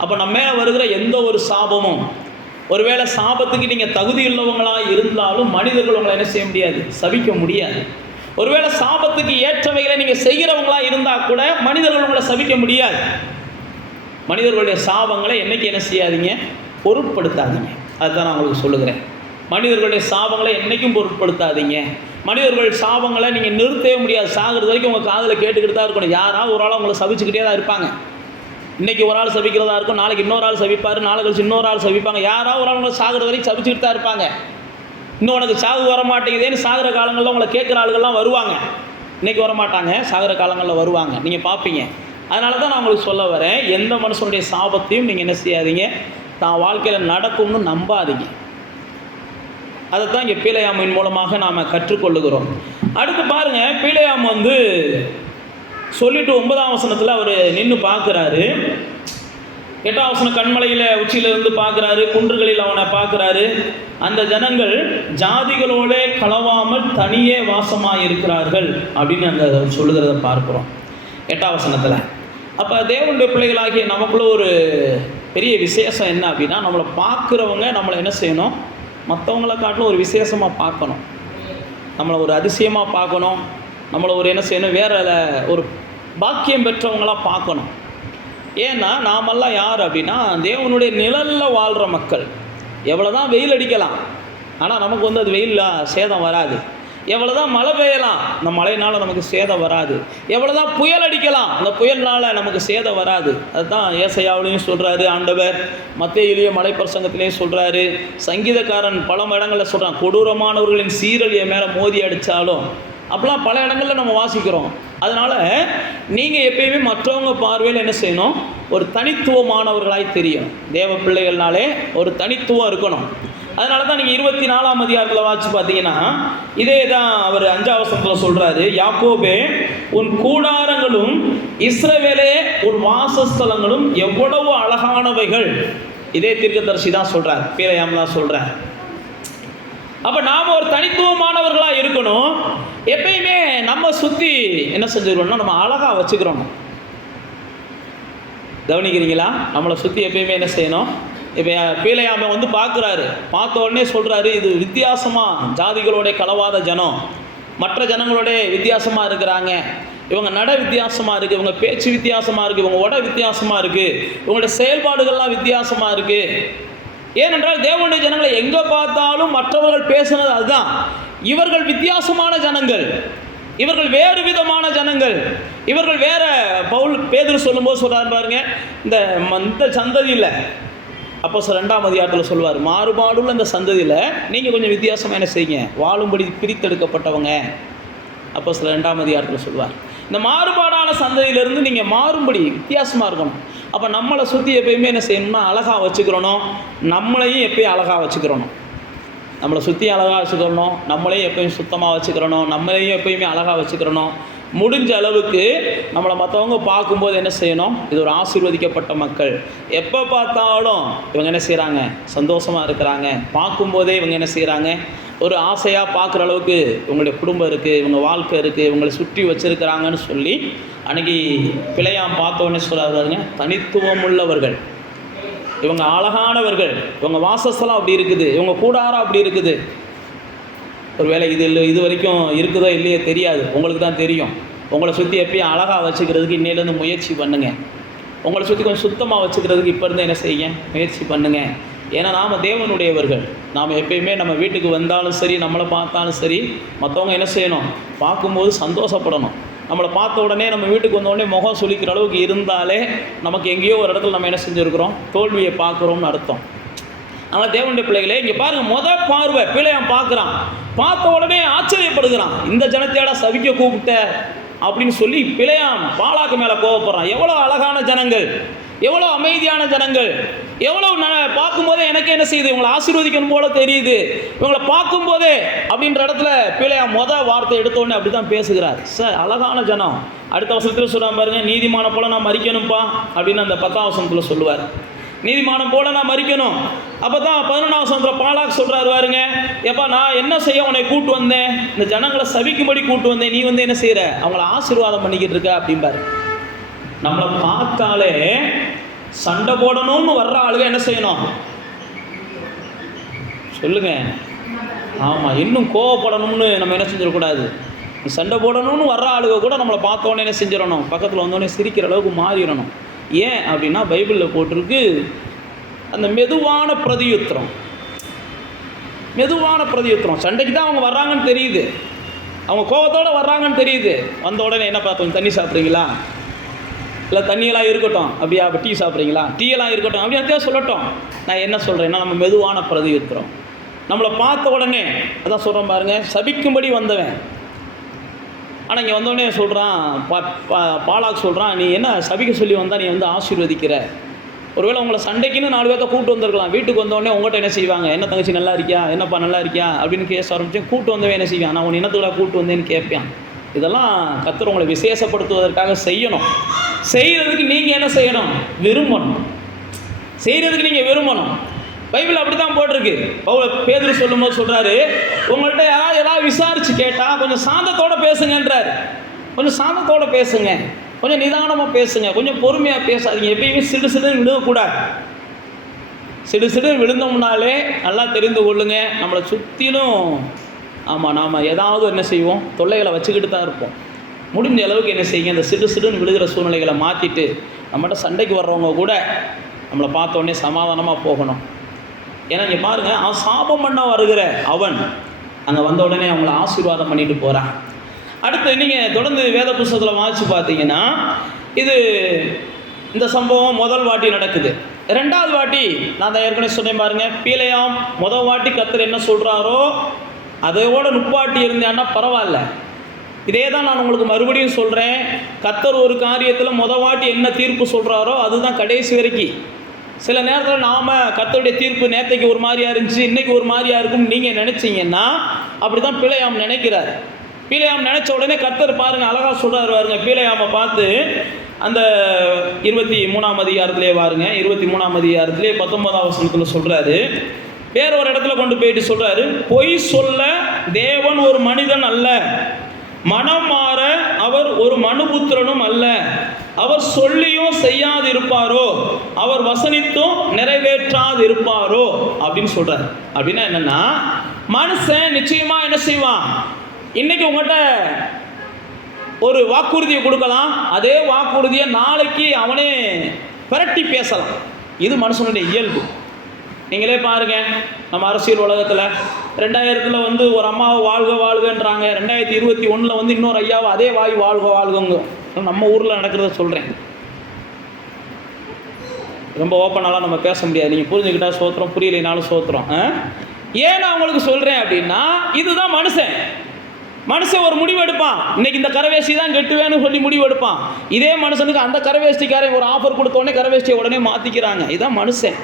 அப்போ நம்ம மேலே வருகிற எந்த ஒரு சாபமும், ஒருவேளை சாபத்துக்கு நீங்கள் தகுதி உள்ளவங்களாக இருந்தாலும் மனிதர்கள் உங்களை என்ன செய்ய முடியாது, சபிக்க முடியாது. ஒருவேளை சாபத்துக்கு ஏற்றவைகளை நீங்கள் செய்கிறவங்களாக இருந்தால் கூட மனிதர்கள் உங்களை சபிக்க முடியாது. மனிதர்களுடைய சாபங்களை என்னைக்கு என்ன செய்யாதீங்க, பொருட்படுத்தாதீங்க. அதுதான் நான் உங்களுக்கு சொல்லுகிறேன். மனிதர்களுடைய சாபங்களை என்றைக்கும் பொருட்படுத்தாதீங்க. மனிதர்கள் சாபங்களை நீங்கள் நிறுத்தவே முடியாது. சாகிறது வரைக்கும் உங்கள் காதில் கேட்டுக்கிட்டு தான் இருக்கணும். யாராவது ஒரு ஆள் உங்களை சபிச்சுக்கிட்டே தான் இருப்பாங்க. இன்றைக்கி ஒரு ஆள் சபிக்கிறதா இருக்கும், நாளைக்கு இன்னொரு ஆள் சபிப்பார், நாளைக்கு கழிச்சு இன்னொரு ஆள் சபிப்பாங்க. யாராவது ஒரு ஆள் உங்களை சாகிறது வரைக்கும் சபிச்சுக்கிட்டு தான் இருப்பாங்க. இன்னும் உனக்கு சாகு வர மாட்டேங்குதேன்னு சாகிற காலங்களில் உங்களை கேட்குற ஆளுகள்லாம் வருவாங்க. இன்றைக்கி வரமாட்டாங்க, சாகிற காலங்களில் வருவாங்க, நீங்கள் பார்ப்பீங்க. அதனால தான் நான் உங்களுக்கு சொல்ல வரேன், எந்த மனுஷனுடைய சாபத்தையும் நீங்கள் என்ன செய்யாதீங்க, தான் வாழ்க்கையில் நடக்கும்னு நம்பாதீங்க. அதை தான் இங்கே பீலையாமின் மூலமாக நாம் கற்றுக்கொள்ளுகிறோம். அடுத்து பாருங்கள், பீலையாம் சொல்லிட்டு 9ஆம் வசனத்தில் அவர் நின்று பார்க்குறாரு. 8ஆம் வசனம், கண்மலையில் உச்சியிலிருந்து பார்க்குறாரு, குன்றுகளில் அவனை பார்க்குறாரு. அந்த ஜனங்கள் ஜாதிகளோட கலவாமல் தனியே வாசமாக இருக்கிறார்கள் அப்படின்னு அங்கே சொல்லுகிறத பார்க்குறோம் 8ஆம் வசனத்தில். அப்போ தேவனுடைய பிள்ளைகளாகிய நமக்குள்ள ஒரு பெரிய விசேஷம் என்ன அப்படின்னா, நம்மளை பார்க்குறவங்க நம்மளை என்ன செய்யணும், மற்றவங்களை காட்டிலும் ஒரு விசேஷமாக பார்க்கணும், நம்மளை ஒரு அதிசயமாக பார்க்கணும், நம்மளை ஒரு என்ன செய்யணும், வேற ஒரு பாக்கியம் பெற்றவங்களாக பார்க்கணும். ஏன்னா நாமெல்லாம் யார் அப்படின்னா, தேவனுடைய நிழலில் வாழ்கிற மக்கள். எவ்வளோ தான் வெயில் அடிக்கலாம், ஆனால் நமக்கு அது வெயிலில் சேதம் வராது. எவ்வளோ தான் மழை பெய்யலாம், அந்த மழையினால் நமக்கு சேதம் வராது. எவ்வளோ தான் புயல் அடிக்கலாம், அந்த புயல்னால் நமக்கு சேதம் வராது. அதுதான் ஏசாயாவிலையும் சொல்கிறாரு ஆண்டவர், மத்தேயுவிலேயும் மலை பிரசங்கத்திலையும் சொல்கிறாரு, சங்கீதக்காரன் பல இடங்களில் சொல்கிறான், கொடூரமானவர்களின் சீரல் என் மேலே மோதி அடித்தாலும், அப்போலாம் பல இடங்களில் நம்ம வாசிக்கிறோம். அதனால் நீங்கள் எப்பயுமே மற்றவங்க பார்வையில் என்ன செய்யணும், ஒரு தனித்துவமானவர்களாய் தெரியும். தேவ பிள்ளைகள்னாலே ஒரு தனித்துவம் இருக்கணும். அதனால தான் நீங்கள் 24ஆம் அதிகாரத்தில் வாட்சி பார்த்தீங்கன்னா இதே தான் அவர் 5ஆம் வசனத்தில் சொல்கிறாரு, யாக்கோபே உன் கூடாரங்களும் இஸ்ரவேலே உன் வாசஸ்தலங்களும் எவ்வளவு அழகானவைகள். இதே தீர்க்கதரிசி தான் சொல்கிறார், பிலேயாம் தான் சொல்கிறார். அப்போ நாம் ஒரு தனித்துவமானவர்களாக இருக்கணும். எப்பயுமே நம்ம சுற்றி என்ன செஞ்சுக்கிறோம்னா நம்ம அழகாக வச்சுக்கிறோம். கவனிக்கிறீங்களா? நம்மளை சுற்றி எப்பயுமே என்ன செய்யணும்? இப்போ பிலேயாமை வந்து பார்க்குறாரு, பார்த்த உடனே சொல்கிறாரு, இது வித்தியாசமாக ஜாதிகளோட கலவாத ஜனம், மற்ற ஜனங்களோட வித்தியாசமாக இருக்கிறாங்க, இவங்க நட வித்தியாசமாக இருக்குது, இவங்க பேச்சு வித்தியாசமாக இருக்குது, இவங்க உடை வித்தியாசமாக இருக்குது, இவங்களுடைய செயல்பாடுகள்லாம் வித்தியாசமாக இருக்குது. ஏனென்றால் தேவனுடைய ஜனங்களை எங்கே பார்த்தாலும் மற்றவர்கள் பேசுனது அதுதான், இவர்கள் வித்தியாசமான ஜனங்கள், இவர்கள் வேறு விதமான ஜனங்கள், இவர்கள் வேற. பேதுரு சொல்லும்போது சொல்கிறாரு பாருங்க, இந்த சந்ததியில் அப்போஸ்தலர் 2ஆம் அதிகாரத்தில் சொல்லுவார், மாறுபாடுள்ள இந்த சந்ததியில் நீங்கள் கொஞ்சம் வித்தியாசமாக என்ன செய்யுங்க, வாழும்படி பிரித்தெடுக்கப்பட்டவங்க. அப்போஸ்தலர் 2ஆம் அதிகாரத்தில் சொல்லுவார், இந்த மாறுபாடான சந்ததியிலிருந்து நீங்கள் மாறும்படி வித்தியாசமாக இருக்கணும். அப்போ நம்மளை சுற்றி எப்பயுமே என்ன செய்யணும்னா அழகாக வச்சுக்கிறணும், நம்மளையும் எப்பயும் அழகாக வச்சுக்கிறணும். நம்மளை சுற்றி அழகாக வச்சுக்கிறணும், நம்மளையும் எப்பயும் சுத்தமாக வச்சுக்கிறணும், நம்மளையும் எப்பயுமே அழகாக வச்சுக்கிறணும். முடிஞ்ச அளவுக்கு நம்மளை மற்றவங்க பார்க்கும்போது என்ன செய்யணும், இது ஒரு ஆசீர்வதிக்கப்பட்ட மக்கள், எப்போ பார்த்தாலும் இவங்க என்ன செய்கிறாங்க, சந்தோஷமாக இருக்கிறாங்க, பார்க்கும்போதே இவங்க என்ன செய்கிறாங்க, ஒரு ஆசையாக பார்க்குற அளவுக்கு இவங்களுடைய குடும்பம் இருக்குது, இவங்க வாழ்க்கை இருக்குது, இவங்களை சுற்றி வச்சுருக்கிறாங்கன்னு சொல்லி அன்றைக்கி பிலேயாம் பார்த்தோன்னே சொல்கிறாருங்க, தனித்துவம் உள்ளவர்கள், இவங்க அழகானவர்கள், இவங்க வாசஸ்தலம் அப்படி இருக்குது, இவங்க கூடாரம் அப்படி இருக்குது. ஒரு வேளை இது வரைக்கும் இருக்குதோ இல்லையோ தெரியாது, உங்களுக்கு தான் தெரியும். உங்களை சுற்றி எப்பயும் அழகாக வச்சுக்கிறதுக்கு இன்னையிலேருந்து முயற்சி பண்ணுங்கள். உங்களை சுற்றி கொஞ்சம் சுத்தமாக வச்சுக்கிறதுக்கு இப்போ இருந்து என்ன செய்யுங்க, முயற்சி பண்ணுங்கள். ஏன்னா நாம் தேவனுடையவர்கள். நாம் எப்பயுமே நம்ம வீட்டுக்கு வந்தாலும் சரி, நம்மளை பார்த்தாலும் சரி, மற்றவங்க என்ன செய்யணும், பார்க்கும்போது சந்தோஷப்படணும். நம்மளை பார்த்த உடனே நம்ம வீட்டுக்கு வந்தோடனே முகம் சுளிக்கிற அளவுக்கு இருந்தாலே நமக்கு எங்கேயோ ஒரு இடத்துல நம்ம என்ன செஞ்சுருக்கிறோம், தோல்வியை பார்க்குறோம்னு அர்த்தம். ஆனால் தேவனுடைய பிள்ளைகளே, இங்கே பாருங்கள், முதல் பார்வை பிலேயாம் பார்க்குறான், பார்த்த உடனே ஆச்சரியப்படுகிறான், இந்த ஜனத்தையாடா சபிக்க கூப்பிட்ட அப்படின்னு சொல்லி பிலேயாம் பாலாக்கு மேலே கோவப்படுறான். எவ்வளோ அழகான ஜனங்கள், எவ்வளோ அமைதியான ஜனங்கள், எவ்வளோ பார்க்கும்போதே எனக்கு என்ன செய்யுது, இவங்களை ஆசீர்வதிக்கணும் போல தெரியுது, இவங்களை பார்க்கும்போதே அப்படின்ற இடத்துல பிலேயாம் வார்த்தை எடுத்தோடனே அப்படி தான் பேசுகிறார். சார் அழகான ஜனம். அடுத்த வசனத்தில் சொல்கிறான் பாருங்க, நீதிமான போல நான் மறிக்கணும்ப்பா அப்படின்னு அந்த 10ஆம் வசனத்தில் சொல்லுவார். நீதிமானம் போல நான் மறிக்கணும். அப்போ தான் 11ஆம் வசனத்தில் பாலாக் சொல்கிறாரு பாருங்க, எப்பா நான் என்ன செய்ய உன்னை கூட்டு வந்தேன், இந்த ஜனங்களை சபிக்கும்படி கூட்டு வந்தேன், நீ வந்து என்ன செய்கிற, அவங்கள ஆசீர்வாதம் பண்ணிக்கிட்டு இருக்க அப்படிம்பாரு. நம்மளை பார்த்தாலே சண்டை போடணும்னு வர்ற ஆளுங்க என்ன செய்யணும் சொல்லுங்க? ஆமாம், இன்னும் கோவப்படணும்னு நம்ம என்ன செஞ்சிடக்கூடாது. சண்டை போடணும்னு வர்ற ஆளுங்க கூட நம்மளை பார்த்தோன்னே என்ன செஞ்சிடணும், பக்கத்தில் வந்தோடனே சிரிக்கிற அளவுக்கு மாறிடணும். ஏன் அப்படின்னா பைபிளில் போட்டிருக்கு, அந்த மெதுவான பிரதியுத்திரம். மெதுவான பிரதியுத்திரம். சண்டைக்கு தான் அவங்க வர்றாங்கன்னு தெரியுது, அவங்க கோபத்தோடு வர்றாங்கன்னு தெரியுது. வந்த உடனே என்ன பார்த்தோம், தண்ணி சாப்பிட்றீங்களா, இல்லை தண்ணியெல்லாம் இருக்கட்டும், அப்படியா டீ சாப்பிட்றீங்களா, டீயெல்லாம் இருக்கட்டும் அப்படியே சொல்லட்டும். நான் என்ன சொல்கிறேன்னா, நம்ம மெதுவான பிரதியுத்திரம். நம்மளை பார்த்த உடனே அதான் சொல்கிறோம் பாருங்கள், சபிக்கும்படி வந்தவன். ஆனால் இங்கே வந்தோடனே சொல்கிறான், பாலாக் சொல்கிறான், நீ என்ன சபிக்க சொல்லி வந்தால் நீ வந்து ஆசீர்வதிக்கிற. ஒருவேளை உங்களை சண்டைக்குன்னு 4 பேர்த்த கூப்பிட்டு வந்திருக்கலாம். வீட்டுக்கு வந்தோடனே உங்கள்கிட்ட என்ன செய்வாங்க, என்ன தங்கச்சி நல்லா இருக்கியா, என்னப்பா நல்லா இருக்கியா அப்படின்னு கேட்க ஆரம்பித்தேன். கூப்பிட்டு வந்தவன் என்ன செய்வான், நான் உன் இனத்துக்குள்ள கூப்பிட்டு வந்தேன்னு கேட்பேன். இதெல்லாம் கர்த்தர் உங்களை விசேஷப்படுத்துவதற்காக செய்யணும். செய்கிறதுக்கு நீங்கள் என்ன செய்யணும், விரும்பணும். செய்கிறதுக்கு நீங்கள் விரும்பணும். பைபிள் அப்படி தான் போட்டிருக்கு. பேதுரு சொல்லும்போது சொல்கிறாரு, உங்கள்கிட்ட யாராவது விசாரித்து கேட்டால் கொஞ்சம் சாந்தத்தோடு பேசுங்கன்றார். கொஞ்சம் சாந்தத்தோடு பேசுங்க, கொஞ்சம் நிதானமாக பேசுங்க, கொஞ்சம் பொறுமையாக பேசாதீங்க. எப்பயுமே சிடுசிடுன்னு விழுகக்கூடாது. சிடுசிடுன்னு விழுந்தோம்னாலே நல்லா தெரிந்து கொள்ளுங்க, நம்மளை சுற்றிலும் ஆமாம் நாம் ஏதாவது என்ன செய்வோம், தொல்லைகளை வச்சுக்கிட்டு தான் இருப்போம். முடிஞ்ச அளவுக்கு என்ன செய்யுங்க, இந்த சிடுசிடுன்னு விழுகிற சூழ்நிலைகளை மாற்றிட்டு நம்மகிட்ட சண்டைக்கு வர்றவங்க கூட நம்மளை பார்த்தோன்னே சமாதானமாக போகணும். ஏன்னா இங்கே பாருங்கள், சாபம் பண்ண வருகிற அவன் அங்கே வந்த உடனே அவங்கள ஆசீர்வாதம் பண்ணிட்டு போகிறான். அடுத்து நீங்கள் தொடர்ந்து வேத புஸ்தகத்தில் வாசித்து பார்த்தீங்கன்னா, இந்த சம்பவம் முதல் வாட்டி நடக்குது. 2வது வாட்டி நான் தான் ஏற்கனவே சொன்னேன் பாருங்கள், பிலேயாம் முதல் வாட்டி கர்த்தர் என்ன சொல்கிறாரோ அதையோட நுப்பாட்டி இருந்தான்னா பரவாயில்ல. இதே தான் நான் உங்களுக்கு மறுபடியும் சொல்கிறேன், கர்த்தர் ஒரு காரியத்தில் முதல் வாட்டி என்ன தீர்ப்பு சொல்கிறாரோ அதுதான் கடைசி வரைக்கும். சில நேரத்தில் நாம் கர்த்தருடைய தீர்ப்பு நேற்றைக்கு ஒரு மாதிரியா இருந்துச்சு, இன்னைக்கு ஒரு மாதிரியா இருக்கும் நீங்கள் நினைச்சீங்கன்னா அப்படி தான் பிலேயாம் நினைக்கிறார். பிலேயாம் நினைச்ச உடனே கர்த்தர் பாருங்க அழகாக சொல்றாரு பாருங்க. பிலேயாமை பார்த்து அந்த 23ஆம் அதிகாரத்திலே பாருங்க, 23ஆம் அதிகாரத்திலே 19ஆம் வசனத்தில் சொல்றாரு. வேற ஒரு இடத்துல கொண்டு போயிட்டு சொல்றாரு, பொய் சொல்ல தேவன் ஒரு மனிதன் அல்ல, மனம் மாற அவர் ஒரு மனுபுத்திரனும் அல்ல, அவர் சொல்லியும் செய்யாது இருப்பாரோ, அவர் வசனித்தும் நிறைவேற்றாது இருப்பாரோ அப்படின்னு சொல்றாரு. அப்படின்னா என்னன்னா, மனுஷன் நிச்சயமா என்ன செய்வான், இன்னைக்கு உங்கள்கிட்ட ஒரு வாக்குறுதியை கொடுக்கலாம், அதே வாக்குறுதியை நாளைக்கு அவனே பிரட்டி பேசலாம். இது மனுஷனுடைய இயல்பு. நீங்களே பாருங்க, நம்ம அரசியல் உலகத்தில் 2000 ஒரு அம்மாவை வாழ்க வாழ்கன்றாங்க, 2021 இன்னொரு ஐயாவை அதே வாய் வாழ்க வாழ்கங்க. நம்ம ஊரில் நடக்கிறத சொல்கிறேன். ரொம்ப ஓப்பனாலாம் நம்ம பேச முடியாது, நீங்கள் புரிஞ்சுக்கிட்டா சோத்திரம், புரியலைனாலும் சோத்திரம். ஏன் நான் உங்களுக்கு சொல்கிறேன் அப்படின்னா, இதுதான் மனுஷன். மனுஷன் ஒரு முடிவு எடுப்பான், இன்னைக்கு இந்த கரவேஷ்டி தான் கெட்டுவேன்னு சொல்லி முடிவு எடுப்பான். இதே மனுஷனுக்கு அந்த கரவேஷ்டிக்காரன் ஒரு ஆஃபர் கொடுத்த உடனே கரவேஷ்டியை உடனே மாற்றிக்கிறாங்க. இதுதான் மனுஷன்.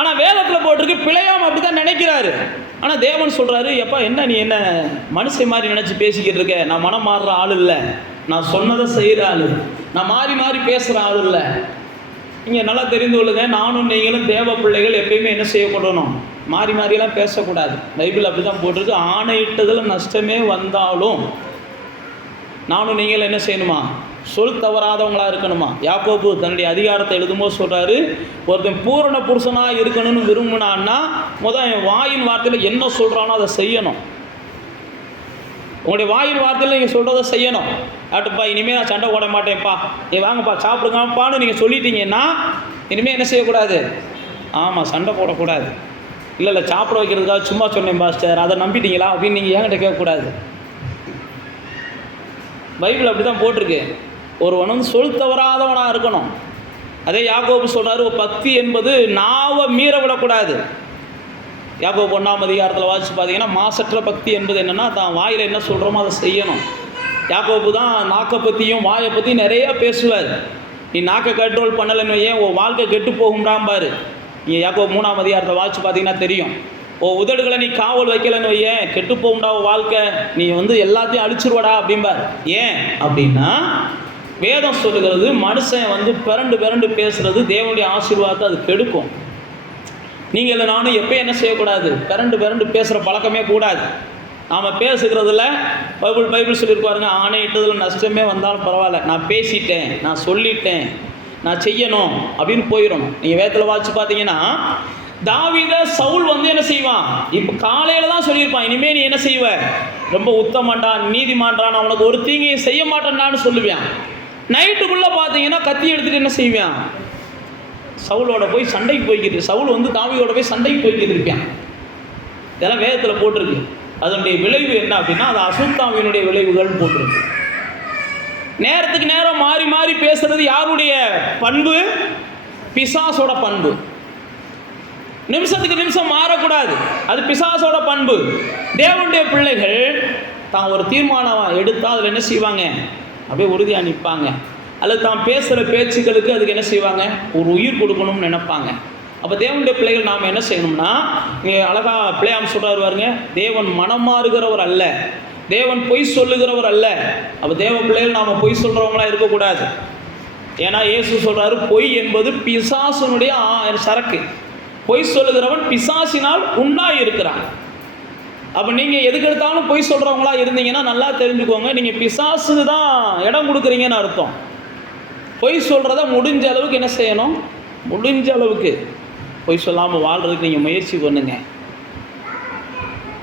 ஆனால் வேதத்தில் போட்டிருக்கு பிழையாம அப்படி தான் நினைக்கிறாரு. ஆனால் தேவன் சொல்கிறாரு, எப்பா என்ன நீ என்ன மனுஷன் மாதிரி நினச்சி பேசிக்கிட்டு இருக்க, நான் மனம் மாறுற ஆள் இல்லை, நான் சொன்னதை செய்கிற ஆள், நான் மாறி மாறி பேசுகிற ஆள் இல்லை. இங்கே நல்லா தெரிந்து கொள்ளுங்க, நானும் நீங்களும் தேவ பிள்ளைகள் எப்பயுமே என்ன செய்யக்கூடணும், மாறி மாறியெல்லாம் பேசக்கூடாது. பைபிள் அப்படி தான் போட்டிருக்கு. ஆணையிட்டதில் நஷ்டமே வந்தாலும் நானும் நீங்களும் என்ன செய்யணுமா, சொல் தவறாதவங்களாக இருக்கணுமா. யாக்கோபு தன்னுடைய அதிகாரத்தை எழுதும்போது சொல்கிறாரு, ஒருத்தன் பூரண புருஷனாக இருக்கணும்னு விரும்பினான்னா முதல் வாயின் வார்த்தையில் என்ன சொல்கிறானோ அதை செய்யணும். உங்களுடைய வாயின் வார்த்தையில் நீங்கள் சொல்கிறத செய்யணும். ஆட்டுப்பா இனிமேல் நான் சண்டை போட மாட்டேன்ப்பா, நீ வாங்கப்பா சாப்பிடுங்கப்பான்னு நீங்கள் சொல்லிட்டீங்கன்னா இனிமேல் என்ன செய்யக்கூடாது, ஆமாம் சண்டை போடக்கூடாது. இல்லை சாப்பிட வைக்கிறதுக்காக சும்மா சொன்னேன் பாஸ்டர், அதை நம்பிட்டீங்களா அப்படின்னு நீங்கள் என்கிட்ட கேட்கக்கூடாது. பைபிள் அப்படி தான் போட்டிருக்கு. ஒருவன் சொல் தவறாதவனாக இருக்கணும். அதே யாக்கோபு சொல்கிறாரு, பக்தி என்பது நாவை மீற விடக்கூடாது. யாக்கோபு 1ஆம் அதிகாரத்தில் வாசித்து பார்த்தீங்கன்னா, மாசற்ற பக்தி என்பது என்னென்னா, தான் வாயில் என்ன சொல்கிறோமோ அதை செய்யணும். யாக்கோபு தான் நாக்கை பற்றியும் வாயை பற்றியும் நிறையா பேசுவார். நீ நாக்கை கண்ட்ரோல் பண்ணலைன்னு ஏன் உன் வாழ்க்கை கெட்டு போகும்டாம்பார். நீங்கள் யாக்கோபு 3ஆம் அதிகாரத்தை வாசித்து பார்த்தீங்கன்னா தெரியும். உதடுகளை நீ காவல் வைக்கலன்னு வையேன், கெட்டு போகும்டா வாழ்க்கை, நீ எல்லாத்தையும் அழிச்சிருவடா அப்படிம்பார். ஏன் அப்படின்னா, வேதம் சொல்லுகிறது மனுஷன் பிறண்டு பிறண்டு பேசுறது தேவனுடைய ஆசீர்வாதத்தை அது கெடுக்கும். நீங்கள் நானும் எப்போ என்ன செய்யக்கூடாது, பிறண்டு பிறண்டு பேசுகிற பழக்கமே கூடாது. நாம் பேசுகிறதுல பைபிள் சொல்லியிருப்பாருங்க, ஆணையிட்டதில் நஷ்டமே வந்தாலும் பரவாயில்ல, நான் பேசிட்டேன், நான் சொல்லிட்டேன், நான் செய்யணும் அப்படின்னு போயிடணும். நீங்கள் வேதத்தில் வாசிச்சு பார்த்தீங்கன்னா, தாவீத சவுல் என்ன செய்வான், இப்போ காலையில் தான் சொல்லியிருப்பான், இனிமேல் நீ என்ன செய்வ, ரொம்ப உத்தமன்டான் நீதிமான்றான், அவனுக்கு ஒரு தீங்கையும் செய்ய மாட்டேன்டான்னு சொல்லுவான். நைட்டுக்குள்ளே பார்த்தீங்கன்னா கத்தி எடுத்துகிட்டு என்ன செய்வான், சவுலோட போய் சண்டைக்கு போய்கிட்டு, சவுல் தாவீதோட போய் சண்டைக்கு போய்கிட்டு இருப்பான். இதெல்லாம் வேதத்தில் போட்டிருக்கு. அதனுடைய விளைவு என்ன அப்படின்னா, அது அசுத்தாவினுடைய விளைவுகள் போட்டிருக்கு. நேரத்துக்கு நேரம் மாறி மாறி பேசுறது யாருடைய பண்பு, பிசாசோட பண்பு. நிமிஷத்துக்கு நிமிஷம் மாறக்கூடாது, அது பிசாசோட பண்பு. தேவனுடைய பிள்ளைகள் தான் ஒரு தீர்மானம் எடுத்தால் அதில் என்ன செய்வாங்க, அப்படியே உறுதியாக நிற்பாங்க. அல்லது தான் பேசுகிற பேச்சுக்களுக்கு அதுக்கு என்ன செய்வாங்க, ஒரு உயிர் கொடுக்கணும்னு நினைப்பாங்க. அப்போ தேவனுடைய பிள்ளைகள் நாம் என்ன செய்யணும்னா, இங்கே அழகாக பிள்ளையாம் சொல்கிறார் பாருங்க, தேவன் மனம் மாறுகிறவர் அல்ல, தேவன் பொய் சொல்லுகிறவர் அல்ல. அப்போ தேவ பிள்ளைகள் நாம் பொய் சொல்கிறவங்களாம் இருக்கக்கூடாது. ஏன்னா இயேசு சொல்கிறாரு, பொய் என்பது பிசாசனுடைய சரக்கு, பொய் சொல்லுகிறவன் பிசாசினால் உண்டாகி இருக்கிறான். அப்போ நீங்கள் எதுக்கு எடுத்தாலும் பொய் சொல்கிறவங்களா இருந்தீங்கன்னா நல்லா தெரிஞ்சுக்கோங்க, நீங்கள் பிசாசுக்கு தான் இடம் கொடுக்குறீங்கன்னு அர்த்தம். பொய் சொல்கிறத முடிஞ்ச அளவுக்கு என்ன செய்யணும், முடிஞ்ச அளவுக்கு பொய் சொல்லாமல் வாழ்கிறதுக்கு நீங்கள் முயற்சி பண்ணுங்க.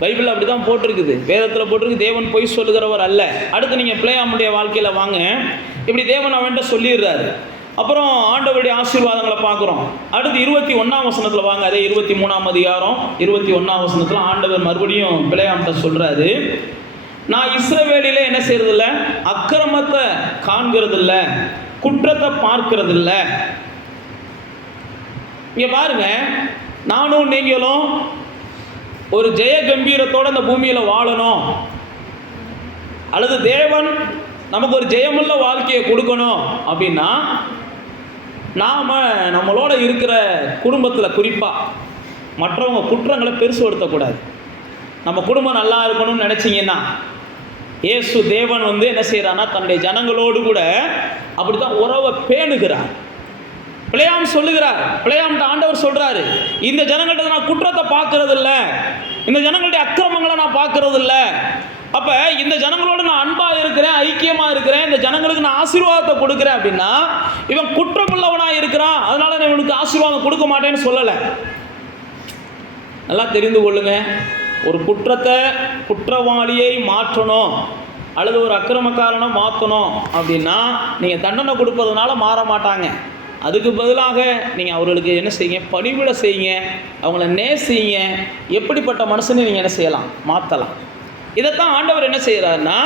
பைபிள் அப்படி தான் போட்டிருக்குது, வேதத்தில் போட்டிருக்கு, தேவன் பொய் சொல்லுகிறவர் அல்ல. அடுத்து நீங்கள் பிள்ளையாமுடைய வாழ்க்கையில் வாங்க, இப்படி தேவன் அவன்கிட்ட சொல்லிடுறாரு. அப்புறம் ஆண்டவருடைய ஆசீர்வாதங்களை பார்க்குறோம். அடுத்து 21ஆம் வசனத்தில் வாங்க, அதே 23ஆம் அதிகாரம் 21ஆம் வசனத்தில் ஆண்டவர் மறுபடியும் பிள்ளையாம்கிட்ட சொல்கிறாரு, நான் இஸ்ரவேலில் என்ன செய்கிறதில்ல, அக்கிரமத்தை காண்கிறதில்ல, குற்றத்தை பார்க்கறதில்ல. இங்கே பாருங்க, நானும் நீங்களும் ஒரு ஜெய கம்பீரத்தோடு இந்த பூமியில் வாழணும், அல்லது தேவன் நமக்கு ஒரு ஜெயமுள்ள வாழ்க்கையை கொடுக்கணும் அப்படின்னா நாம் நம்மளோட இருக்கிற குடும்பத்தில் குறிப்பாக மற்றவங்க குற்றங்களை பெருசுபடுத்தக்கூடாது. நம்ம குடும்பம் நல்லா இருக்கணும்னு நினச்சிங்கன்னா, இயேசு தேவன் என்ன செய்கிறான்னா தன்னுடைய ஜனங்களோடு கூட அப்படி தான் உறவை பேணுகிறார். பிழையாம் சொல்லுகிறார், பிழையாம்கிட்ட ஆண்டவர் சொல்கிறாரு, இந்த ஜனங்கள்கிட்ட நான் குற்றத்தை பார்க்கறது இல்லை, இந்த ஜனங்களுடைய அக்கிரமங்களை நான் பார்க்கறது இல்லை. அப்போ இந்த ஜனங்களோடு நான் அன்பாக இருக்கிறேன், ஐக்கியமாக இருக்கிறேன், இந்த ஜனங்களுக்கு நான் ஆசீர்வாதத்தை கொடுக்குறேன் அப்படின்னா, இவன் குற்றமுள்ளவனாக இருக்கிறான், அதனால நான் இவனுக்கு ஆசீர்வாதம் கொடுக்க மாட்டேன்னு சொல்லலை. நல்லா தெரிந்து கொள்ளுங்க, ஒரு குற்றவாளியை மாற்றணும் அல்லது ஒரு அக்கிரமக்காரனை மாற்றணும் அப்படின்னா நீங்கள் தண்டனை கொடுப்பதுனால மாற மாட்டாங்க. அதுக்கு பதிலாக நீங்கள் அவர்களுக்கு என்ன செய்யுங்க, பணிவிட செய்யுங்க, அவங்கள நேசிங்க. எப்படிப்பட்ட மனுஷனை நீங்கள் என்ன செய்யலாம், மாற்றலாம். இதைத்தான் ஆண்டவர் என்ன செய்கிறாருன்னா,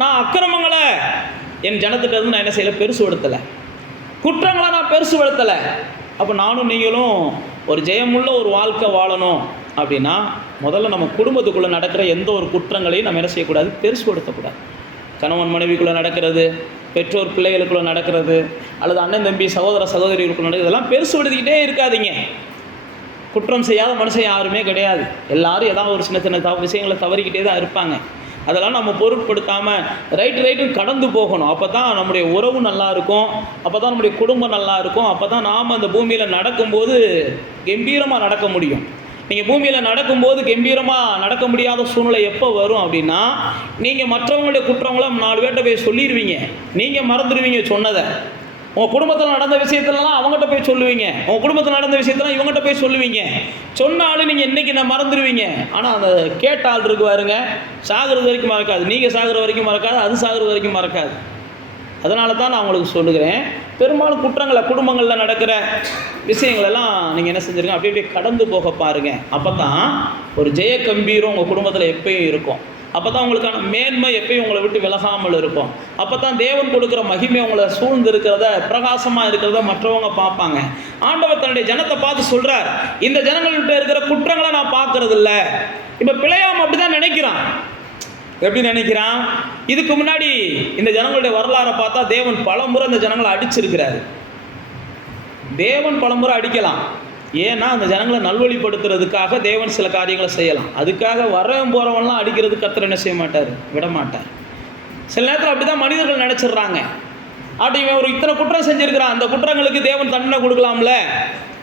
நான் அக்கிரமங்களை என் ஜனத்திட்ட இருந்து நான் என்ன செய்யலை, பெருசுபடுத்தலை, குற்றங்களை நான் பெருசுபடுத்தலை. அப்போ நானும் நீங்களும் ஒரு ஜெயமுள்ள ஒரு வாழ்க்கை வாழணும் அப்படின்னா முதல்ல நம்ம குடும்பத்துக்குள்ளே நடக்கிற எந்த ஒரு குற்றங்களையும் நம்ம என்ன செய்யக்கூடாது, பெருசுபடுத்தக்கூடாது. கணவன் மனைவிக்குள்ளே நடக்கிறது, பெற்றோர் பிள்ளைகளுக்குள்ளே நடக்கிறது, அல்லது அண்ணன் தம்பி சகோதர சகோதரிகளுக்குள்ள நடக்கிறது, இதெல்லாம் பெருசுபடுத்திக்கிட்டே இருக்காதீங்க. குற்றம் செய்யாத மனுஷன் யாருமே கிடையாது. எல்லாரும் ஏதாவது ஒரு சின்ன சின்ன விஷயங்களை தவறிக்கிட்டே தான் இருப்பாங்க. அதெல்லாம் நம்ம பொருட்படுத்தாமல் ரைட்டு கடந்து போகணும். அப்போ தான் நம்முடைய உறவு நல்லா இருக்கும், அப்போ தான் நம்முடைய குடும்பம் நல்லா இருக்கும், அப்போ தான் நாம் அந்த பூமியில் நடக்கும்போது கம்பீரமாக நடக்க முடியும். நீங்கள் பூமியில் நடக்கும்போது கம்பீரமாக நடக்க முடியாத சூழ்நிலை எப்போ வரும் அப்படின்னா, நீங்கள் மற்றவங்களுடைய குற்றங்களை 4 பேர்கிட்ட போய் சொல்லிடுவீங்க, நீங்கள் மறந்துடுவீங்க சொன்னதை. உங்கள் குடும்பத்தில் நடந்த விஷயத்துலலாம் அவங்ககிட்ட போய் சொல்லுவீங்க, உங்கள் குடும்பத்தில் நடந்த விஷயத்தெல்லாம் இவங்ககிட்ட போய் சொல்லுவீங்க. சொன்னாலும் நீங்கள் இன்றைக்கி நான் மறந்துடுவீங்க. ஆனால் அந்த கேட்ட ஆள் இருக்கு பாருங்க, சாகிறது வரைக்கும் மறக்காது, நீங்கள் சாகிற வரைக்கும் மறக்காது, அது சாகிறது வரைக்கும் மறக்காது. அதனால தான் நான் உங்களுக்கு சொல்லுகிறேன், பெரும்பாலும் குற்றங்களை குடும்பங்களில் நடக்கிற விஷயங்களெல்லாம் நீங்கள் என்ன செஞ்சுருங்க, அப்படியே கடந்து போக பாருங்கள். அப்போ தான் ஒரு ஜெய கம்பீரம் உங்கள் குடும்பத்தில் எப்பயும் இருக்கும். அப்போ தான் உங்களுக்கான மேன்மை எப்பயும் உங்களை விட்டு விலகாமல் இருக்கும். அப்போ தான் தேவன் கொடுக்குற மகிமை உங்களை சூழ்ந்து இருக்கிறத, பிரகாசமாக இருக்கிறத மற்றவங்க பார்ப்பாங்க. ஆண்டவர் தன்னுடைய ஜனத்தை பார்த்து சொல்கிறார், இந்த ஜனங்கள்கிட்ட இருக்கிற குற்றங்களை நான் பார்க்கறது இல்லை. இப்போ பிழையாம அப்படி தான் நினைக்கிறான். எப்படி நினைக்கிறான்? இதுக்கு முன்னாடி இந்த ஜனங்களுடைய வரலாறை பார்த்தா தேவன் பலமுறை இந்த ஜனங்களை அடிச்சிருக்கிறாரு. தேவன் பலமுறை அடிக்கலாம், ஏன்னா அந்த ஜனங்களை நல்வழிப்படுத்துறதுக்காக தேவன் சில காரியங்களை செய்யலாம். அதுக்காக வரவன் போகிறவன்லாம் அடிக்கிறது கர்த்தர் என்ன செய்ய மாட்டார், விட மாட்டார். சில நேரத்தில் அப்படி தான் மனிதர்கள் நினச்சிட்றாங்க, அப்படி இவன் ஒரு இத்தனை குற்றம் செஞ்சுருக்கிறான், அந்த குற்றங்களுக்கு தேவன் தண்டனை கொடுக்கலாம்ல,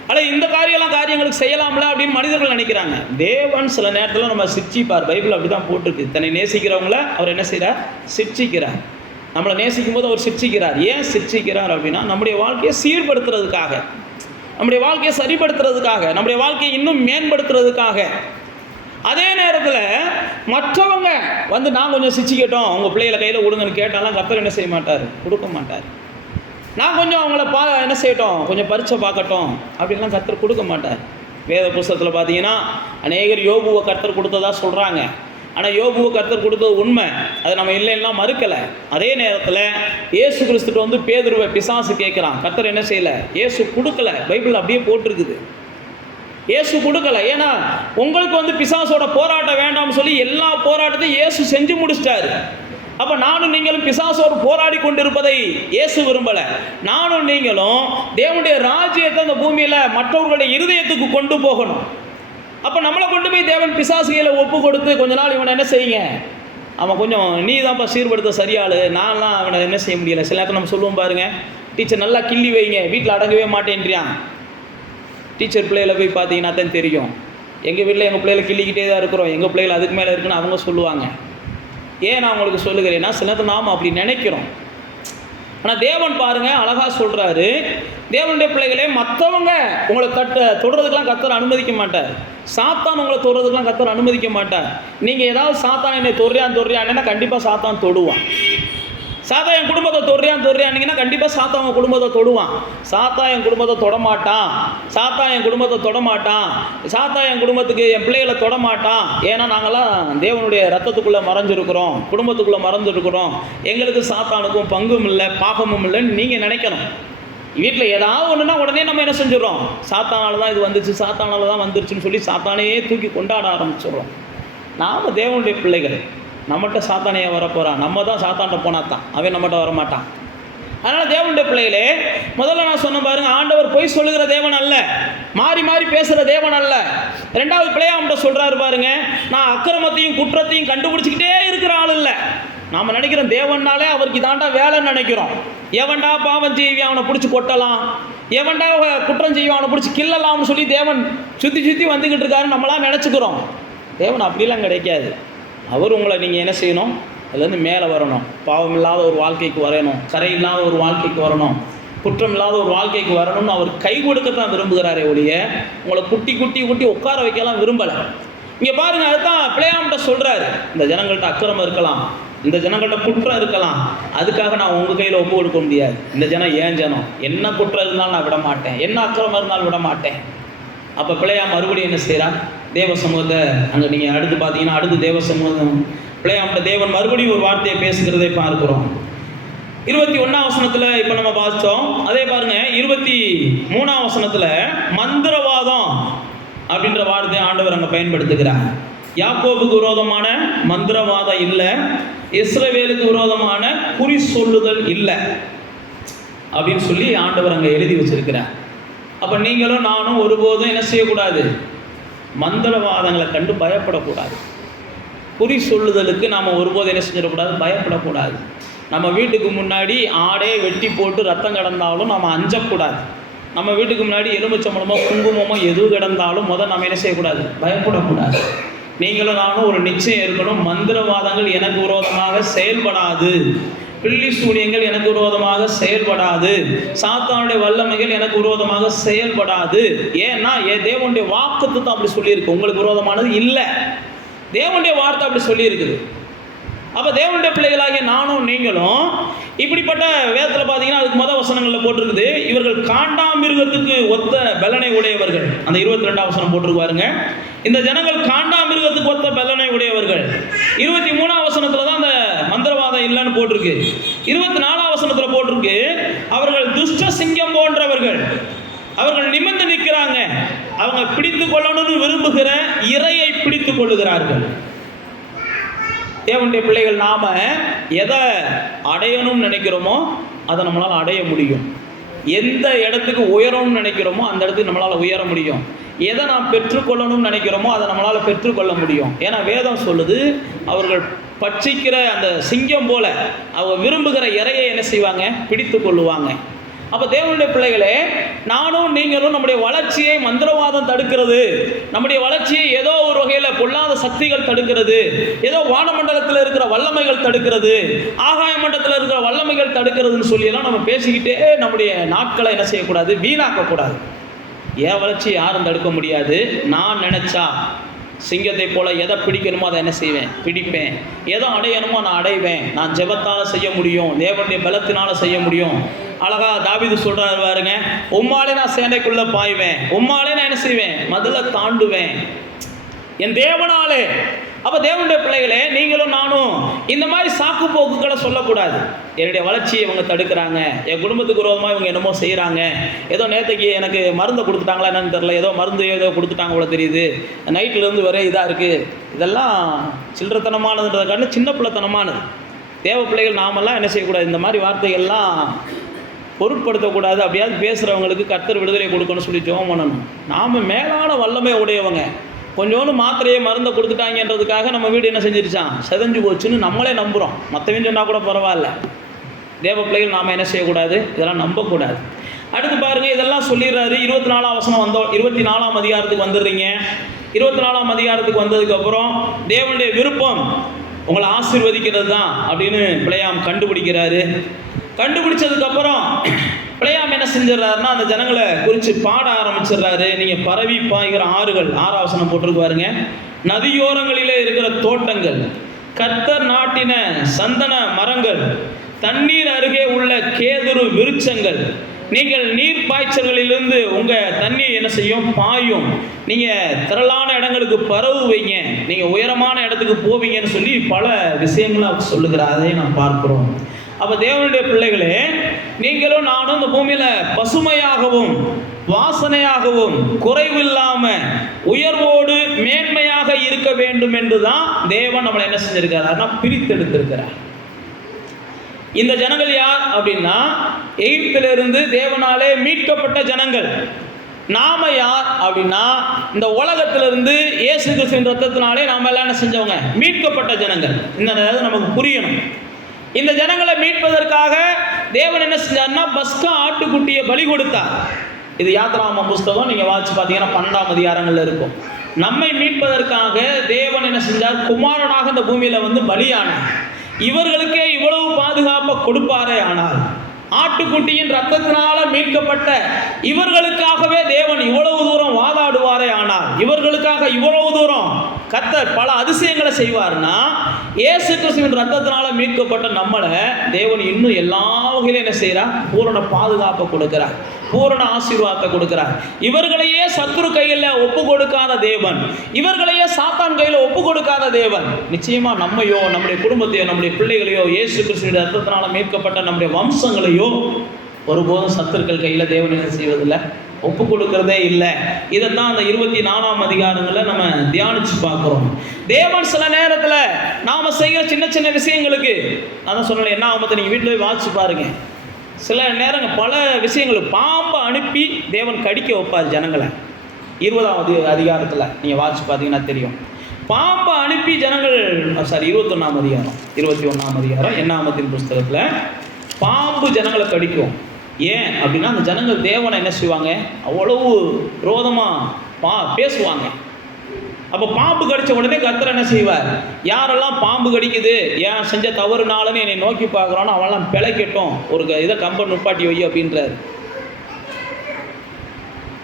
அல்ல இந்த காரியங்களுக்கு செய்யலாம்ல அப்படின்னு மனிதர்கள் நினைக்கிறாங்க. தேவன் சில நேரத்தில் நம்ம சிரிச்சிப்பார். பைபிள் அப்படி தான் போட்டிருக்கு. தன்னை நேசிக்கிறவங்கள அவர் என்ன செய்கிறார், சிரிச்சிக்கிறார். நம்மளை நேசிக்கும் போது அவர் சிரிச்சிக்கிறார். ஏன் சிரிச்சிக்கிறார் அப்படின்னா, நம்முடைய வாழ்க்கையை சீர்படுத்துறதுக்காக, நம்முடைய வாழ்க்கையை சரிப்படுத்துறதுக்காக, நம்முடைய வாழ்க்கையை இன்னும் மேம்படுத்துறதுக்காக. அதே நேரத்தில் மற்றவங்க நான் கொஞ்சம் சிரிச்சிக்கட்டும், உங்கள் பிள்ளைகளை கையில் கொடுங்கன்னு கேட்டாலும் கர்த்தர் என்ன செய்ய மாட்டார், கொடுக்க மாட்டார். நான் கொஞ்சம் அவங்கள என்ன செய்யட்டும், கொஞ்சம் பரீட்சை பார்க்கட்டும் அப்படின்லாம் கர்த்தர் கொடுக்க மாட்டார். வேத புஸ்தகத்தில் பார்த்தீங்கன்னா அநேகர் யோபுவை கர்த்தர் கொடுத்ததா சொல்கிறாங்க. ஆனால் யோபுவை கர்த்தர் கொடுத்தது உண்மை, அதை நம்ம இல்லைன்னா மறுக்கலை. அதே நேரத்தில் இயேசு கிறிஸ்துட்டு பேதுருவை பிசாசு கேட்குறான், கர்த்தர் என்ன செய்யலை, இயேசு கொடுக்கல. பைபிள் அப்படியே போட்டிருக்குது, இயேசு கொடுக்கல. ஏன்னா உங்களுக்கு பிசாசோட போராட்டம் வேண்டாம்னு சொல்லி எல்லா போராட்டத்தையும் இயேசு செஞ்சு முடிச்சிட்டாரு. அப்போ நானும் நீங்களும் பிசாசோடு போராடி கொண்டிருப்பதை இயேசு விரும்பலை. நானும் நீங்களும் தேவனுடைய ராஜ்யத்தை அந்த பூமியில் மற்றவர்களுடைய இருதயத்துக்கு கொண்டு போகணும். அப்போ நம்மளை கொண்டு போய் தேவன் பிசாசுகளை ஒப்பு கொடுத்து கொஞ்ச நாள் இவனை என்ன செய்யுங்க, அவன் கொஞ்சம் நீ தான்ப்பா சீர்படுத்த சரியாளு, நான்லாம் அவனை என்ன செய்ய முடியலை. சில நேரத்தில் நம்ம சொல்லுவோம் பாருங்க, டீச்சர் நல்லா கிள்ளி வைங்க, வீட்டில் அடங்கவே மாட்டேன்றியான். டீச்சர் பிள்ளைகளை போய் பார்த்தீங்கன்னா தான் தெரியும், எங்கள் வீட்டில் எங்கள் பிள்ளைகளை கிள்ளிக்கிட்டே தான் இருக்கிறோம், எங்கள் பிள்ளைகள் அதுக்கு மேலே இருக்குன்னு அவங்க சொல்லுவாங்க. ஏன் நான் உங்களுக்கு சொல்லுகிறேன்னா, சில நேரத்தில் நாம் அப்படி நினைக்கிறோம். ஆனால் தேவன் பாருங்கள் அழகாக சொல்கிறாரு, தேவனுடைய பிள்ளைகளே, மற்றவங்க உங்களை தொடுறதுக்கெலாம் கர்த்தர் அனுமதிக்க மாட்டார். சாத்தான் உங்களை தொடுறதுக்கெலாம் கர்த்தர் அனுமதிக்க மாட்டார். நீங்கள் ஏதாவது சாத்தான் என்னை தொடுறியான்னா கண்டிப்பாக சாத்தான் தொடுவான். சாத்தா என் குடும்பத்தை தொடுறியான்னீங்கன்னா கண்டிப்பாக சாத்தா அவன் குடும்பத்தை தொடுவான். சாத்தா என் குடும்பத்தை தொடமாட்டான், சாத்தா என் குடும்பத்தை தொடமாட்டான், சாத்தா என் குடும்பத்துக்கு என் பிள்ளைகளை தொடமாட்டான். ஏன்னா நாங்கள்லாம் தேவனுடைய ரத்தத்துக்குள்ளே மறைஞ்சிருக்கிறோம், குடும்பத்துக்குள்ளே மறைஞ்சிருக்கிறோம், எங்களுக்கு சாத்தானுக்கும் பங்கும் இல்லை பாகமும் இல்லைன்னு நீங்கள் நினைக்கணும். வீட்டில் ஏதாவது ஒன்றுனா உடனே நம்ம என்ன செஞ்சிடறோம், சாத்தானால தான் இது வந்துச்சு, சாத்தானால தான் வந்துருச்சுன்னு சொல்லி சாத்தானையே தூக்கி கொண்டாட ஆரம்பிச்சிடுறோம். நாம் தேவனுடைய பிள்ளைகள், நம்மகிட்ட சாத்தானையாக வரப்போகிறான், நம்ம தான் சாத்தான்ட்ட போனா தான் அவன் நம்மகிட்ட வரமாட்டான். அதனால தேவனுடைய பிள்ளைகளே, முதல்ல நான் சொன்ன பாருங்க, ஆண்டவர் பொய் சொல்லுகிற தேவன் அல்ல, மாறி மாறி பேசுகிற தேவன் அல்ல. ரெண்டாவது பிள்ளையாம்கிட்ட சொல்றாரு பாருங்க, நான் அக்கிரமத்தையும் குற்றத்தையும் கண்டுபிடிச்சிக்கிட்டே இருக்கிற ஆள் இல்லை. நாம் நினைக்கிறோம் தேவன்னாலே அவருக்கு இதாண்டா வேலைன்னு நினைக்கிறோம். எவன்டா பாவம் செய்வி அவனை பிடிச்சி கொட்டலாம், எவன்டா குற்றம் செய்வோம் அவனை பிடிச்சி கிள்ளலாம்னு சொல்லி தேவன் சுற்றி சுற்றி வந்துக்கிட்டு இருக்காருன்னு நம்மளாம் நினச்சிக்கிறோம். தேவன் அப்படிலாம் கிடைக்காது. அவர் உங்களை நீங்கள் என்ன செய்யணும், அதுலேருந்து மேலே வரணும், பாவம் இல்லாத ஒரு வாழ்க்கைக்கு வரணும், கரை இல்லாத ஒரு வாழ்க்கைக்கு வரணும், குற்றம் இல்லாத ஒரு வாழ்க்கைக்கு வரணும்னு அவர் கை கொடுக்கத்தான் விரும்புகிறாரே ஒழிய உங்களை குட்டி குட்டி குட்டி உட்கார வைக்கலாம் விரும்பலை. இங்கே பாருங்கள், அதுதான் பிள்ளையாம்கிட்ட சொல்கிறாரு, இந்த ஜனங்கள்கிட்ட அக்கிரமம் இருக்கலாம், இந்த ஜனங்கள்கிட்ட குற்றம் இருக்கலாம், அதுக்காக நான் உங்கள் கையில் ஒப்பு கொடுக்க முடியாது. இந்த ஜனம் ஏன் ஜனம், என்ன குற்றம் இருந்தாலும் நான் விட மாட்டேன், என்ன அக்கிரமம் இருந்தாலும் விட மாட்டேன். அப்போ பிள்ளையாம் மறுபடியும் என்ன செய்கிறா, தேவ சமூகத்தை அங்கே நீங்கள் அடுத்து பார்த்தீங்கன்னா அடுத்து தேவ சமூகம் பிள்ளையாம்கிட்ட தேவன் மறுபடியும் ஒரு வார்த்தையை பேசுகிறதை பார்க்குறோம். 21ஆம் வசனத்தில் இப்போ நம்ம பார்த்தோம். அதே பாருங்க 23ஆம் வசனத்தில் மந்திரவாதம் அப்படின்ற வார்த்தையை ஆண்டவர் அங்கே பயன்படுத்துகிறார். யாக்கோபுக்கு விரோதமான மந்திரவாதம் இல்லை, இஸ்ரவேலுக்கு விரோதமான குறி சொல்லுதல் இல்லை அப்படின்னு சொல்லி ஆண்டவர் அங்கே எழுதி வச்சிருக்கிறார். அப்போ நீங்களும் நானும் ஒருபோதும் என்ன செய்யக்கூடாது, மந்திரவாதங்களை கண்டு பயப்படக்கூடாது. குறி சொல்லுதலுக்கு நாம் ஒருபோதும் என்ன செஞ்சிடக்கூடாது, பயப்படக்கூடாது. நம்ம வீட்டுக்கு முன்னாடி ஆடே வெட்டி போட்டு ரத்தம் கிடந்தாலும் நம்ம அஞ்சக்கூடாது. நம்ம வீட்டுக்கு முன்னாடி எலுமிச்சம்பழமோ குங்குமமோ எது கிடந்தாலும் நம்ம என்ன செய்யக்கூடாது, பயப்படக்கூடாது. நீங்களும் நானும் ஒரு நிச்சயம் இருக்கணும், மந்திரவாதங்கள் எனக்கு விரோதமாக செயல்படாது, பில்லி சூனியங்கள் எனக்கு விரோதமாக செயல்படாது, சாத்தானுடைய வல்லமைகள் எனக்கு விரோதமாக செயல்படாது. ஏன்னா தேவனுடைய வாக்குத்தத்தம் அப்படி சொல்லியிருக்கு, உங்களுக்கு விரோதமானது இல்லை, தேவனுடைய வார்த்தை அப்படி சொல்லியிருக்குது. அப்போ தேவனுடைய பிள்ளைகளாகிய நானும் நீங்களும் இப்படிப்பட்ட வேதத்தில் பார்த்தீங்கன்னா அதுக்கு மொதல் வசனங்களில் போட்டிருக்குது, இவர்கள் காண்டாமிருகத்துக்கு ஒத்த பலனை உடையவர்கள். அந்த 22ஆம் வசனம் போட்டிருக்குவாருங்க, இந்த ஜனங்கள் காண்டாமிருகத்துக்கு ஒத்த பலனை உடையவர்கள். 23ஆம் வசனத்தில் தான் அந்த மந்திரவாதம் இல்லைன்னு போட்டிருக்கு. 24ஆம் வசனத்தில் போட்டிருக்கு, அவர்கள் துஷ்ட சிங்கம் போன்றவர்கள், அவர்கள் நிமிர்ந்து நிற்கிறாங்க, அவங்க பிடித்து கொள்ளணும்னு விரும்புகிற இரையை பிடித்து கொள்ளுகிறார்கள். தேவனுடைய பிள்ளைகள் நாம எதை அடையணும்னு நினைக்கிறோமோ அதை நம்மளால் அடைய முடியும். எந்த இடத்துக்கு உயரணும்னு நினைக்கிறோமோ அந்த இடத்துக்கு நம்மளால் உயர முடியும். எதை நாம் பெற்றுக்கொள்ளணும்னு நினைக்கிறோமோ அதை நம்மளால் பெற்றுக்கொள்ள முடியும். ஏன்னா வேதம் சொல்லுது, அவர்கள் பட்சிக்கிற அந்த சிங்கம் போல அவங்க விரும்புகிற இரையை என்ன செய்வாங்க, பிடித்து கொள்ளுவாங்க. அப்போ தேவனுடைய பிள்ளைகளே, நானும் நீங்களும் நம்முடைய வளர்ச்சியை மந்திரவாதம் தடுக்கிறது, நம்முடைய வளர்ச்சியை ஏதோ ஒரு வகையில் பொல்லாத சக்திகள் தடுக்கிறது, ஏதோ வானமண்டலத்தில் இருக்கிற வல்லமைகள் தடுக்கிறது, ஆகாய மண்டலத்தில் இருக்கிற வல்லமைகள் தடுக்கிறதுன்னு சொல்லியெல்லாம் நம்ம பேசிக்கிட்டே நம்முடைய நாட்களை என்ன செய்யக்கூடாது, வீணாக்கக்கூடாது. என் வளர்ச்சி யாரும் தடுக்க முடியாது. நான் நினச்சா சிங்கத்தை போல எதை பிடிக்கணுமோ அதை என்ன செய்வேன், பிடிப்பேன். எதை அடையணுமோ நான் அடைவேன். நான் ஜெபத்தால் செய்ய முடியும், தேவனுடைய பலத்தினால செய்ய முடியும். அழகா தாவீது சொல்றாரு பாருங்க, உம்மாலே நான் சேனைக்குள்ள பாய்வேன், உம்மாலே நான் என்ன செய்வேன், மதிலை தாண்டுவேன், என் தேவனாலே. அப்போ தேவனுடைய பிள்ளைகளே, நீங்களும் நானும் இந்த மாதிரி சாக்கு போக்குகளை சொல்லக்கூடாது. என்னுடைய வளர்ச்சியை இவங்க தடுக்கிறாங்க, என் குடும்பத்துக்கு விரோதமாக இவங்க என்னமோ செய்கிறாங்க, ஏதோ நேற்றுக்கு எனக்கு மருந்தை கொடுத்துட்டாங்களா என்னன்னு தெரில, ஏதோ மருந்து ஏதோ கொடுத்துட்டாங்க போல தெரியுது, நைட்லேருந்து ஒரே இதாக இருக்குது, இதெல்லாம் சில்லறத்தனமானதுன்றதை காட்டிலும் சின்ன பிள்ளைத்தனமானது. தேவ பிள்ளைகள் நாமெல்லாம் என்ன செய்யக்கூடாது, இந்த மாதிரி வார்த்தைகள்லாம் பொருட்படுத்தக்கூடாது. அப்படியாவது பேசுகிறவங்களுக்கு கர்த்தர் விடுதலை கொடுக்கணும்னு சொல்லி ஜெபம் பண்ணணும். நாம் மேலான வல்லமை உடையவங்க, கொஞ்சோண்டு மாத்திரையை மருந்தை கொடுத்துட்டாங்கன்றதுக்காக நம்ம வீடு என்ன செஞ்சிருச்சான், செதஞ்சு போச்சுன்னு நம்மளே நம்புகிறோம். மற்றவங்க சொன்னால் கூட பரவாயில்ல. தேவ பிள்ளைகள் நாம் என்ன செய்யக்கூடாது, இதெல்லாம் நம்பக்கூடாது. அடுத்து பாருங்கள், இதெல்லாம் சொல்லிடுறாரு. 24ஆம் வசனம் வந்தோம், 24ஆம் அதிகாரத்துக்கு வந்துடுறீங்க. 24ஆம் அதிகாரத்துக்கு வந்ததுக்கப்புறம் தேவனுடைய விருப்பம் உங்களை ஆசீர்வதிக்கிறது தான் அப்படின்னு பிள்ளையாம் கண்டுபிடிக்கிறாரு. கண்டுபிடிச்சதுக்கப்புறம் பிள்ளையாம் என்ன செஞ்சிடறாருன்னா, அந்த ஜனங்களை குறித்து பாட ஆரம்பிச்சிடுறாரு. நீங்கள் பரவி பாய்கிற ஆறுகள், 6ஆம் வசனம் போட்டிருக்கு பாருங்க, நதியோரங்களிலே இருக்கிற தோட்டங்கள், கர்த்தர் நாட்டின சந்தன மரங்கள், தண்ணீர் அருகே உள்ள கேதுரு விருட்சங்கள், நீங்கள் நீர் பாய்ச்சல்களிலிருந்து உங்கள் தண்ணி என்ன செய்யும், பாயும், நீங்கள் திரளான இடங்களுக்கு பரவு வைங்க, நீங்கள் உயரமான இடத்துக்கு போவீங்கன்னு சொல்லி பல விஷயங்களை அவர் சொல்லுகிறார். அதை நாம் பார்க்கிறோம். அப்போ தேவனுடைய பிள்ளைகளே, நீங்களும் நானும் இந்த பூமியில் பசுமையாகவும் வாசனையாகவும் குறைவில்லாமல் உயர்வோடு மேன்மையாக இருக்க வேண்டும் என்று தான் தேவன் நம்மளை என்ன செஞ்சிருக்கிறார்னா பிரித்தெடுத்திருக்கிறார். இந்த ஜனங்கள் யார் அப்படின்னா, எகிப்திலிருந்து தேவனாலே மீட்கப்பட்ட ஜனங்கள். நாம யார் அப்படின்னா, இந்த உலகத்திலிருந்து இயேசு கிறிஸ்துவின் ரத்தத்தினாலே நாம எல்லாம் என்ன செஞ்சவங்க? மீட்கப்பட்ட ஜனங்கள். இந்த நமக்கு புரியணும். இந்த ஜனங்களை மீட்பதற்காக தேவன் என்ன செஞ்சார்னா, பஸ்கா ஆட்டுக்குட்டியை பலி கொடுத்தார். இது யாத்ராகம புஸ்தகம் நீங்க வாசிச்சு பார்த்தீங்கன்னா 12ஆம் அதிகாரங்கள்ல இருக்கும். நம்மை மீட்பதற்காக தேவன் என்ன செஞ்சார்? குமாரனாக இந்த பூமியில வந்து பலியானார். இவர்களுக்கே இவ்வளவு பாதுகாப்பை கொடுப்பாரே ஆனால், ஆட்டுக்குட்டியின் ரத்தத்தினால மீட்கப்பட்ட இவர்களுக்காகவே தேவன் இவ்வளவு தூரம் வாதாடுவாரே ஆனால், இவர்களுக்காக இவ்வளவு தூரம் கர்த்தர் பல அதிசயங்களை செய்வார்னா, இயேசு கிறிஸ்துவின் ரத்தத்தினால மீட்கப்பட்ட நம்மளை தேவன் இன்னும் எல்லா வகையிலும் என்ன செய்கிறார்? பூரண பாதுகாப்பை கொடுக்கிறார், பூரண ஆசீர்வாதத்தை கொடுக்கிறார். இவர்களையே சத்துரு கையில் ஒப்பு கொடுக்காத தேவன், இவர்களையே சாத்தான் கையில் ஒப்பு கொடுக்காத தேவன், நிச்சயமா நம்மையோ நம்முடைய குடும்பத்தையோ நம்முடைய பிள்ளைகளையோ இயேசு கிறிஸ்துவின் ரத்தத்தினால மீட்கப்பட்ட நம்முடைய வம்சங்களையோ ஒருபோதும் சத்துருக்கள் கையில் தேவன் என்ன செய்வதில்லை? ஒப்பு கொடுக்கிறதே இல்லை. இதைத்தான் அந்த 24ஆம் அதிகாரங்களில் நம்ம தியானிச்சு பார்க்குறோம். தேவன் சில நேரத்தில் நாம் செய்கிற சின்ன சின்ன விஷயங்களுக்கு, நான் தான் சொன்னேன், என்ன ஆகும்போது நீங்கள் வீட்டில் போய் வாசிச்சு பாருங்க. சில நேரங்கள் பல விஷயங்களுக்கு பாம்பை அனுப்பி தேவன் கடிக்க வைப்பார் ஜனங்களை. 20ஆம் அதிகாரத்தில் நீங்கள் வாசிச்சு பார்த்தீங்கன்னா தெரியும். பாம்பை அனுப்பி ஜனங்கள் 21ஆம் அதிகாரம் எண்ணாமத்தின் புஸ்தகத்தில் பாம்பு ஜனங்களை கடிக்கும். ஏன் அப்படின்னா, அந்த ஜனங்கள் தேவனை என்ன செய்வாங்க? அவ்வளவு விரோதமாக பேசுவாங்க. அப்போ பாம்பு கடித்த உடனே கர்த்தர் என்ன செய்வார்? யாரெல்லாம் பாம்பு கடிக்குது, ஏன் செஞ்ச தவறுனாலன்னு என்னை நோக்கி பார்க்குறானோ அவெல்லாம் பிழைக்கட்டும், ஒரு இதை கம்பன் நுப்பாட்டி வை அப்படின்றார்.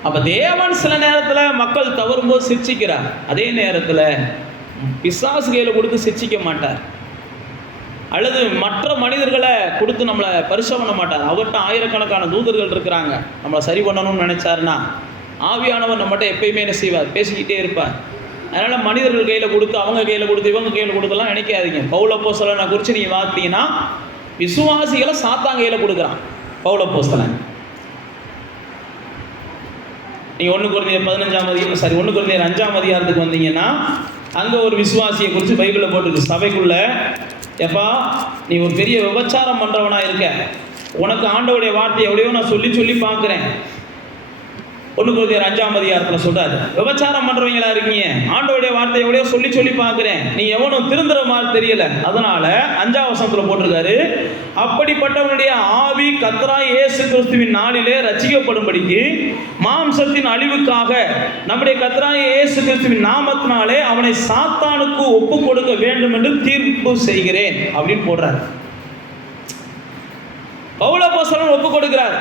அப்போ தேவன் சில நேரத்தில் மக்கள் தவறும்போது சிரிச்சிக்கிறார். அதே நேரத்தில் பிசாசு கையில் கொடுத்து சிரிச்சிக்க மாட்டார், அல்லது மற்ற மனிதர்களை கொடுத்து நம்மளை பரிசோதனை பண்ண மாட்டார். அவர்கிட்ட ஆயிரக்கணக்கான தூதர்கள் இருக்கிறாங்க. நம்மளை சரி பண்ணணும்னு நினைச்சாருன்னா ஆவியானவர் நம்மகிட்ட எப்பயுமே என்ன செய்வார்? பேசிக்கிட்டே இருப்பார். அதனால் மனிதர்கள் கையில் கொடுத்து, அவங்க கையில் கொடுத்து, இவங்க கையில் கொடுத்தெல்லாம் நினைக்காதீங்க. பவுல் அப்போஸ்தலனை குறித்து நீங்கள் பார்த்தீங்கன்னா, விசுவாசிகளை சாத்தான் கையில் கொடுக்குறான் பவுல் அப்போஸ்தலன். நீங்கள் 1 கொரிந்தியர் 5ஆம் அதிகாரத்துக்கு வந்தீங்கன்னா, அங்கே ஒரு விசுவாசியை குறித்து பைபிளில் போட்டிருக்கு. சபைக்குள்ளே, எப்பா நீ ஒரு பெரிய விபச்சாரம் பண்ணுறவனா இருக்க, உனக்கு ஆண்டவருடைய வார்த்தை எவ்வளையோ நான் சொல்லி பார்க்குறேன். 1 கொரிந்தியர் 5ஆம் அதிகாரத்தில் சொல்கிறாரு, விபச்சாரம் பண்ணுறவங்களா இருக்கீங்க, ஆண்டவருடைய வார்த்தை எவ்வளையோ சொல்லி பார்க்குறேன், நீ எவனும் திருந்துற மாதிரி தெரியல. அதனால 5ஆம் வசனத்தில் போட்டிருக்காரு, அப்படிப்பட்டவனுடைய ஆவி கர்த்தராகிய இயேசு கிறிஸ்துவின் நாளிலே ரட்சிக்கப்படும்படிக்கு மாம்சத்தின் அழிவுக்காக நம்முடைய கர்த்தராகிய இயேசு கிறிஸ்துவின் நாமத்தினாலே அவனை சாத்தானுக்கு ஒப்பு கொடுக்க வேண்டும் என்று தீர்ப்பு செய்கிறேன் அப்படின்னு போடுறார். பவுல் அப்போஸ்தலன் ஒப்பு கொடுக்கிறார்.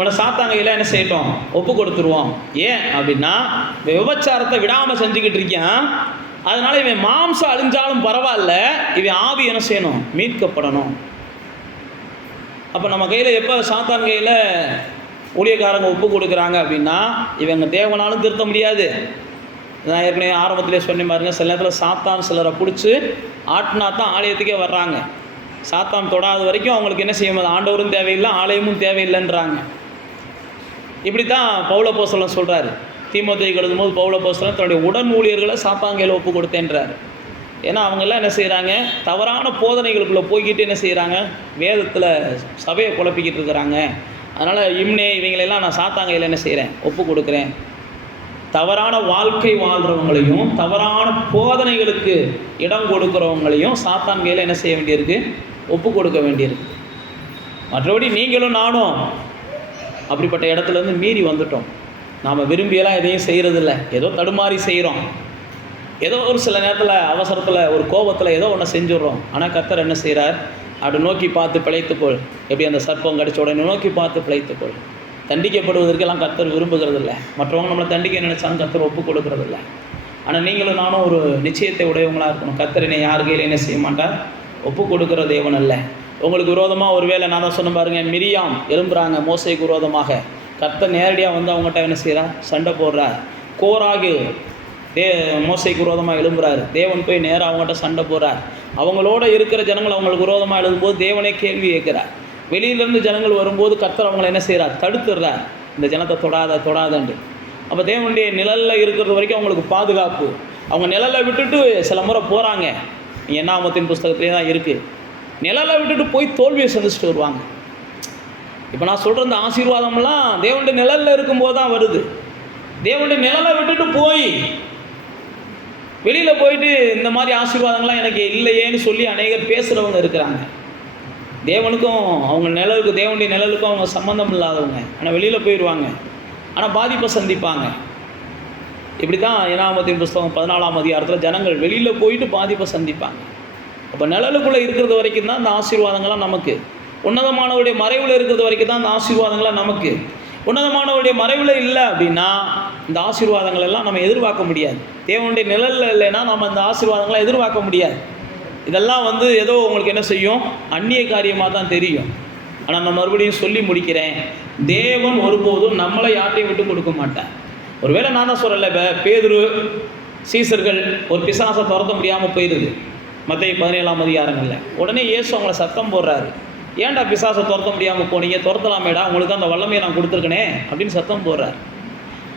உன்னை சாத்தான் கையில் என்ன செய்யட்டும்? ஒப்பு கொடுத்துருவோம். ஏன் அப்படின்னா, விபச்சாரத்தை விடாமல் செஞ்சுக்கிட்டு இருக்கான். அதனால இவன் மாம்சம் அழிஞ்சாலும் பரவாயில்ல, இவன் ஆவி என்ன செய்யணும்? மீட்கப்படணும். அப்போ நம்ம கையில் எப்போ சாத்தான் கையில் ஊழியக்காரங்க ஒப்பு கொடுக்குறாங்க அப்படின்னா, இவங்க தேவனாலும் திருத்த முடியாது. நான் ஏற்கனவே ஆரம்பத்திலே சொன்னேன் பாருங்க, சில நேரத்தில் சாத்தான் சிலரை பிடிச்சி ஆட்டினா தான் ஆலயத்துக்கே வர்றாங்க. சாத்தான் தொடாத வரைக்கும் அவங்களுக்கு என்ன செய்யும்? ஆண்டவரும் தேவையில்லை, ஆலயமும் தேவையில்லைன்றாங்க. இப்படி தான் பவுல் அப்போஸ்தலன் சொல்கிறார். தீமோத்தேயுக்கு எழுதும்போது பவுல் அப்போஸ்தலன் தன்னுடைய உடன் ஊழியர்களை சாத்தான் கையில் ஒப்பு கொடுத்தேன்றார். ஏன்னா அவங்கெல்லாம் என்ன செய்கிறாங்க? தவறான போதனைகளுக்குள்ளே போய்கிட்டு என்ன செய்கிறாங்க? வேதத்தில் சபையை குழப்பிக்கிட்டு இருக்கிறாங்க. அதனால் இம்னே இவங்களெல்லாம் நான் சாத்தான் கையில் என்ன செய்கிறேன்? ஒப்பு கொடுக்குறேன். தவறான வாழ்க்கை வாழ்கிறவங்களையும் தவறான போதனைகளுக்கு இடம் கொடுக்குறவங்களையும் சாத்தான் கையில் என்ன செய்ய வேண்டியிருக்கு? ஒப்பு கொடுக்க வேண்டியிருக்கு. மற்றபடி நீங்களும் நானும் அப்படிப்பட்ட இடத்துலேருந்து மீறி வந்துட்டோம். நாம் விரும்பியெல்லாம் எதையும் செய்கிறதில்ல, ஏதோ தடுமாறி செய்கிறோம். ஏதோ ஒரு சில நேரத்தில் அவசரத்தில் ஒரு கோபத்தில் ஏதோ ஒன்று செஞ்சுடுறோம். ஆனால் கர்த்தர் என்ன செய்கிறார்? அப்படி நோக்கி பார்த்து பிழைத்துக்கொள். எப்படி அந்த சர்ப்பம் கடிச்ச உடனே நோக்கி பார்த்து பிழைத்துக்கொள். தண்டிக்கப்படுவதற்கெல்லாம் கர்த்தர் விரும்புகிறதில்ல. மற்றவங்க நம்மளை தண்டிக்க நினைச்சாலும் கர்த்தர் ஒப்பு கொடுக்கறதில்ல. ஆனால் நீங்களும் நானும் ஒரு நிச்சயத்தை உடையவங்களாக இருக்கணும். கர்த்தர் என்னை யார் கையில் என்ன செய்ய மாட்டார்? ஒப்பு கொடுக்குற தேவன் அல்ல. உங்களுக்கு விரோதமாக ஒரு வேளை நான் தான் சொன்ன பாருங்க, மிரியாம் எழும்புறாங்க மோசேக்கு விரோதமாக. கர்த்தர் நேரடியாக வந்து அவங்ககிட்ட என்ன செய்கிறார்? சண்டை போடுறார். கோராகு மோசேக்கு விரோதமாக எழும்புறாரு. தேவன் போய் நேராக அவங்ககிட்ட சண்டை போடுறார். அவங்களோட இருக்கிற ஜனங்கள் அவங்களுக்கு விரோதமாக எழுதும்போது தேவனே கேள்வி கேட்குறார். வெளியிலேருந்து ஜனங்கள் வரும்போது கர்த்தர் அவங்களை என்ன செய்கிறார்? தடுத்துடுறார். இந்த ஜனத்தை தொடாதண்டு. அப்போ தேவனுடைய நிழலில் இருக்கிறது வரைக்கும் அவங்களுக்கு பாதுகாப்பு. அவங்க நிழலை விட்டுட்டு சில முறை போகிறாங்க. என்னாமத்தின் புஸ்தகத்திலே தான் இருக்குது. நிழலை விட்டுட்டு போய் தோல்வியை சந்திச்சுட்டு வருவாங்க. இப்போ நான் சொல்கிற இந்த ஆசீர்வாதம்லாம் தேவனுடைய நிழலில் இருக்கும்போது தான் வருது. தேவனுடைய நிழலை விட்டுட்டு போய் வெளியில் போயிட்டு இந்த மாதிரி ஆசீர்வாதங்கள்லாம் எனக்கு இல்லையேன்னு சொல்லி அநேகர் பேசுகிறவங்க இருக்கிறாங்க. தேவனுக்கும் அவங்க நிழலுக்கு, தேவனுடைய நிழலுக்கும் அவங்க சம்மந்தம் இல்லாதவங்க. ஆனால் வெளியில் போயிடுவாங்க, ஆனால் பாதிப்பை சந்திப்பாங்க. இப்படி தான் என்னாகமத்தின் புஸ்தகம் 14ஆம் அதிகாரத்தில் ஜனங்கள் வெளியில் போயிட்டு பாதிப்பை சந்திப்பாங்க. அப்போ நிழலுக்குள்ளே இருக்கிறது வரைக்கும் தான் இந்த ஆசீர்வாதங்கள்லாம் நமக்கு. உன்னதமானவருடைய மறைவில் இருக்கிறது வரைக்கும் தான் இந்த ஆசீர்வாதங்கள்லாம் நமக்கு. உன்னதமானவருடைய மறைவில் இல்லை அப்படின்னா இந்த ஆசீர்வாதங்கள் எல்லாம் நம்ம எதிர்பார்க்க முடியாது. தேவனுடைய நிழலில் இல்லைன்னா நம்ம இந்த ஆசீர்வாதங்களை எதிர்பார்க்க முடியாது. இதெல்லாம் ஏதோ உங்களுக்கு என்ன செய்யும், அந்நிய காரியமாக தான் தெரியும். ஆனால் நான் மறுபடியும் சொல்லி முடிக்கிறேன், தேவன் ஒருபோதும் நம்மளை யார்ட்டையும் விட்டு கொடுக்க மாட்டார். ஒருவேளை நான் தான் சொல்லலை, இப்போ பேதுரு சீசர்கள் ஒரு பிசாசை துரத்த முடியாமல் போயிடுது மத்தேயு 17ஆம் அதிகாரங்களில். உடனே இயேசு அவங்கள சத்தம் போடுறாரு, ஏன்டா பிசாசை துரத்த முடியாமல் போனீங்க, துரத்தலாமேடா, உங்களுக்கு அந்த வல்லமையை நான் கொடுத்துருக்கனே அப்படின்னு சத்தம் போடுறாரு.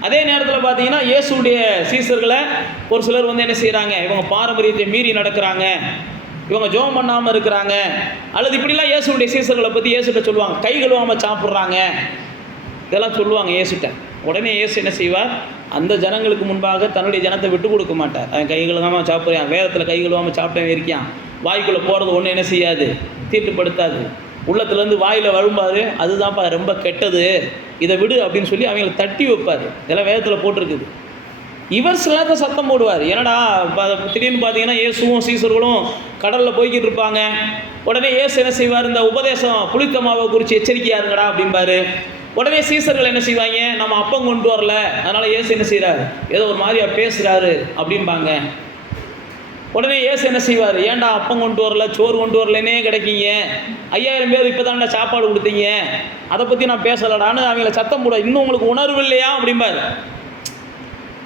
அதே நேரத்தில் பார்த்தீங்கன்னா இயேசுடைய சீசர்களை ஒரு சிலர் என்ன செய்கிறாங்க, இவங்க பாரம்பரியத்தை மீறி நடக்கிறாங்க, இவங்க ஜெபம் பண்ணாமல் இருக்கிறாங்க, அல்லது இப்படிலாம் இயேசுடைய சீசர்களை பற்றி இயேசுகிட்ட சொல்லுவாங்க, கை கழுவாமல் சாப்பிட்றாங்க, இதெல்லாம் சொல்லுவாங்க இயேசுகிட்ட. உடனே இயேசு என்ன செய்வார், அந்த ஜனங்களுக்கு முன்பாக தன்னுடைய ஜனத்தை விட்டு கொடுக்க மாட்டார். அவன் கை கழுவாமல் சாப்பிட்றான், வேதத்தில் கை கழுவாமல் சாப்பிட்டவன் இருக்கான், வாய்க்குள்ளே போகிறது ஒன்றும் என்ன செய்யாது, தீட்டுப்படுத்தாது. உள்ளத்துலேருந்து வாயில் வரும்பாரு, அதுதான்ப்பா ரொம்ப கெட்டது, இதை விடு அப்படின்னு சொல்லி அவங்களை தட்டி வைப்பார். இதெல்லாம் வேதத்தில் போட்டிருக்குது. இவர் சில நேரத்தை சத்தம் போடுவார். என்னடா திடீர்னு பார்த்தீங்கன்னா இயேசுவும் சீசர்களும் கடலில் போய்கிட்டு இருப்பாங்க. உடனே இயேசு என்ன செய்வார், இந்த உபதேசம் புளித்த மாவை குறித்து எச்சரிக்கையாக இருங்கடா அப்படிம்பாரு. உடனே சீசர்கள் என்ன செய்வாங்க, நம்ம அப்பம் கொண்டு வரல, அதனால் இயேசு என்ன செய்கிறாரு, ஏதோ ஒரு மாதிரியாக பேசுகிறாரு அப்படிம்பாங்க. உடனே இயேசு என்ன செய்வார், ஏன்டா அப்பம் கொண்டு வரல, சோறு கொண்டு வரலன்னே கிடைக்கீங்க, 5000 பேர் இப்போ தான்டா சாப்பாடு கொடுத்தீங்க, அதை பற்றி நான் பேசலடான்னு அவங்கள சத்தம் போட. இன்னும் உங்களுக்கு உணர்வு இல்லையா அப்படிம்பார்.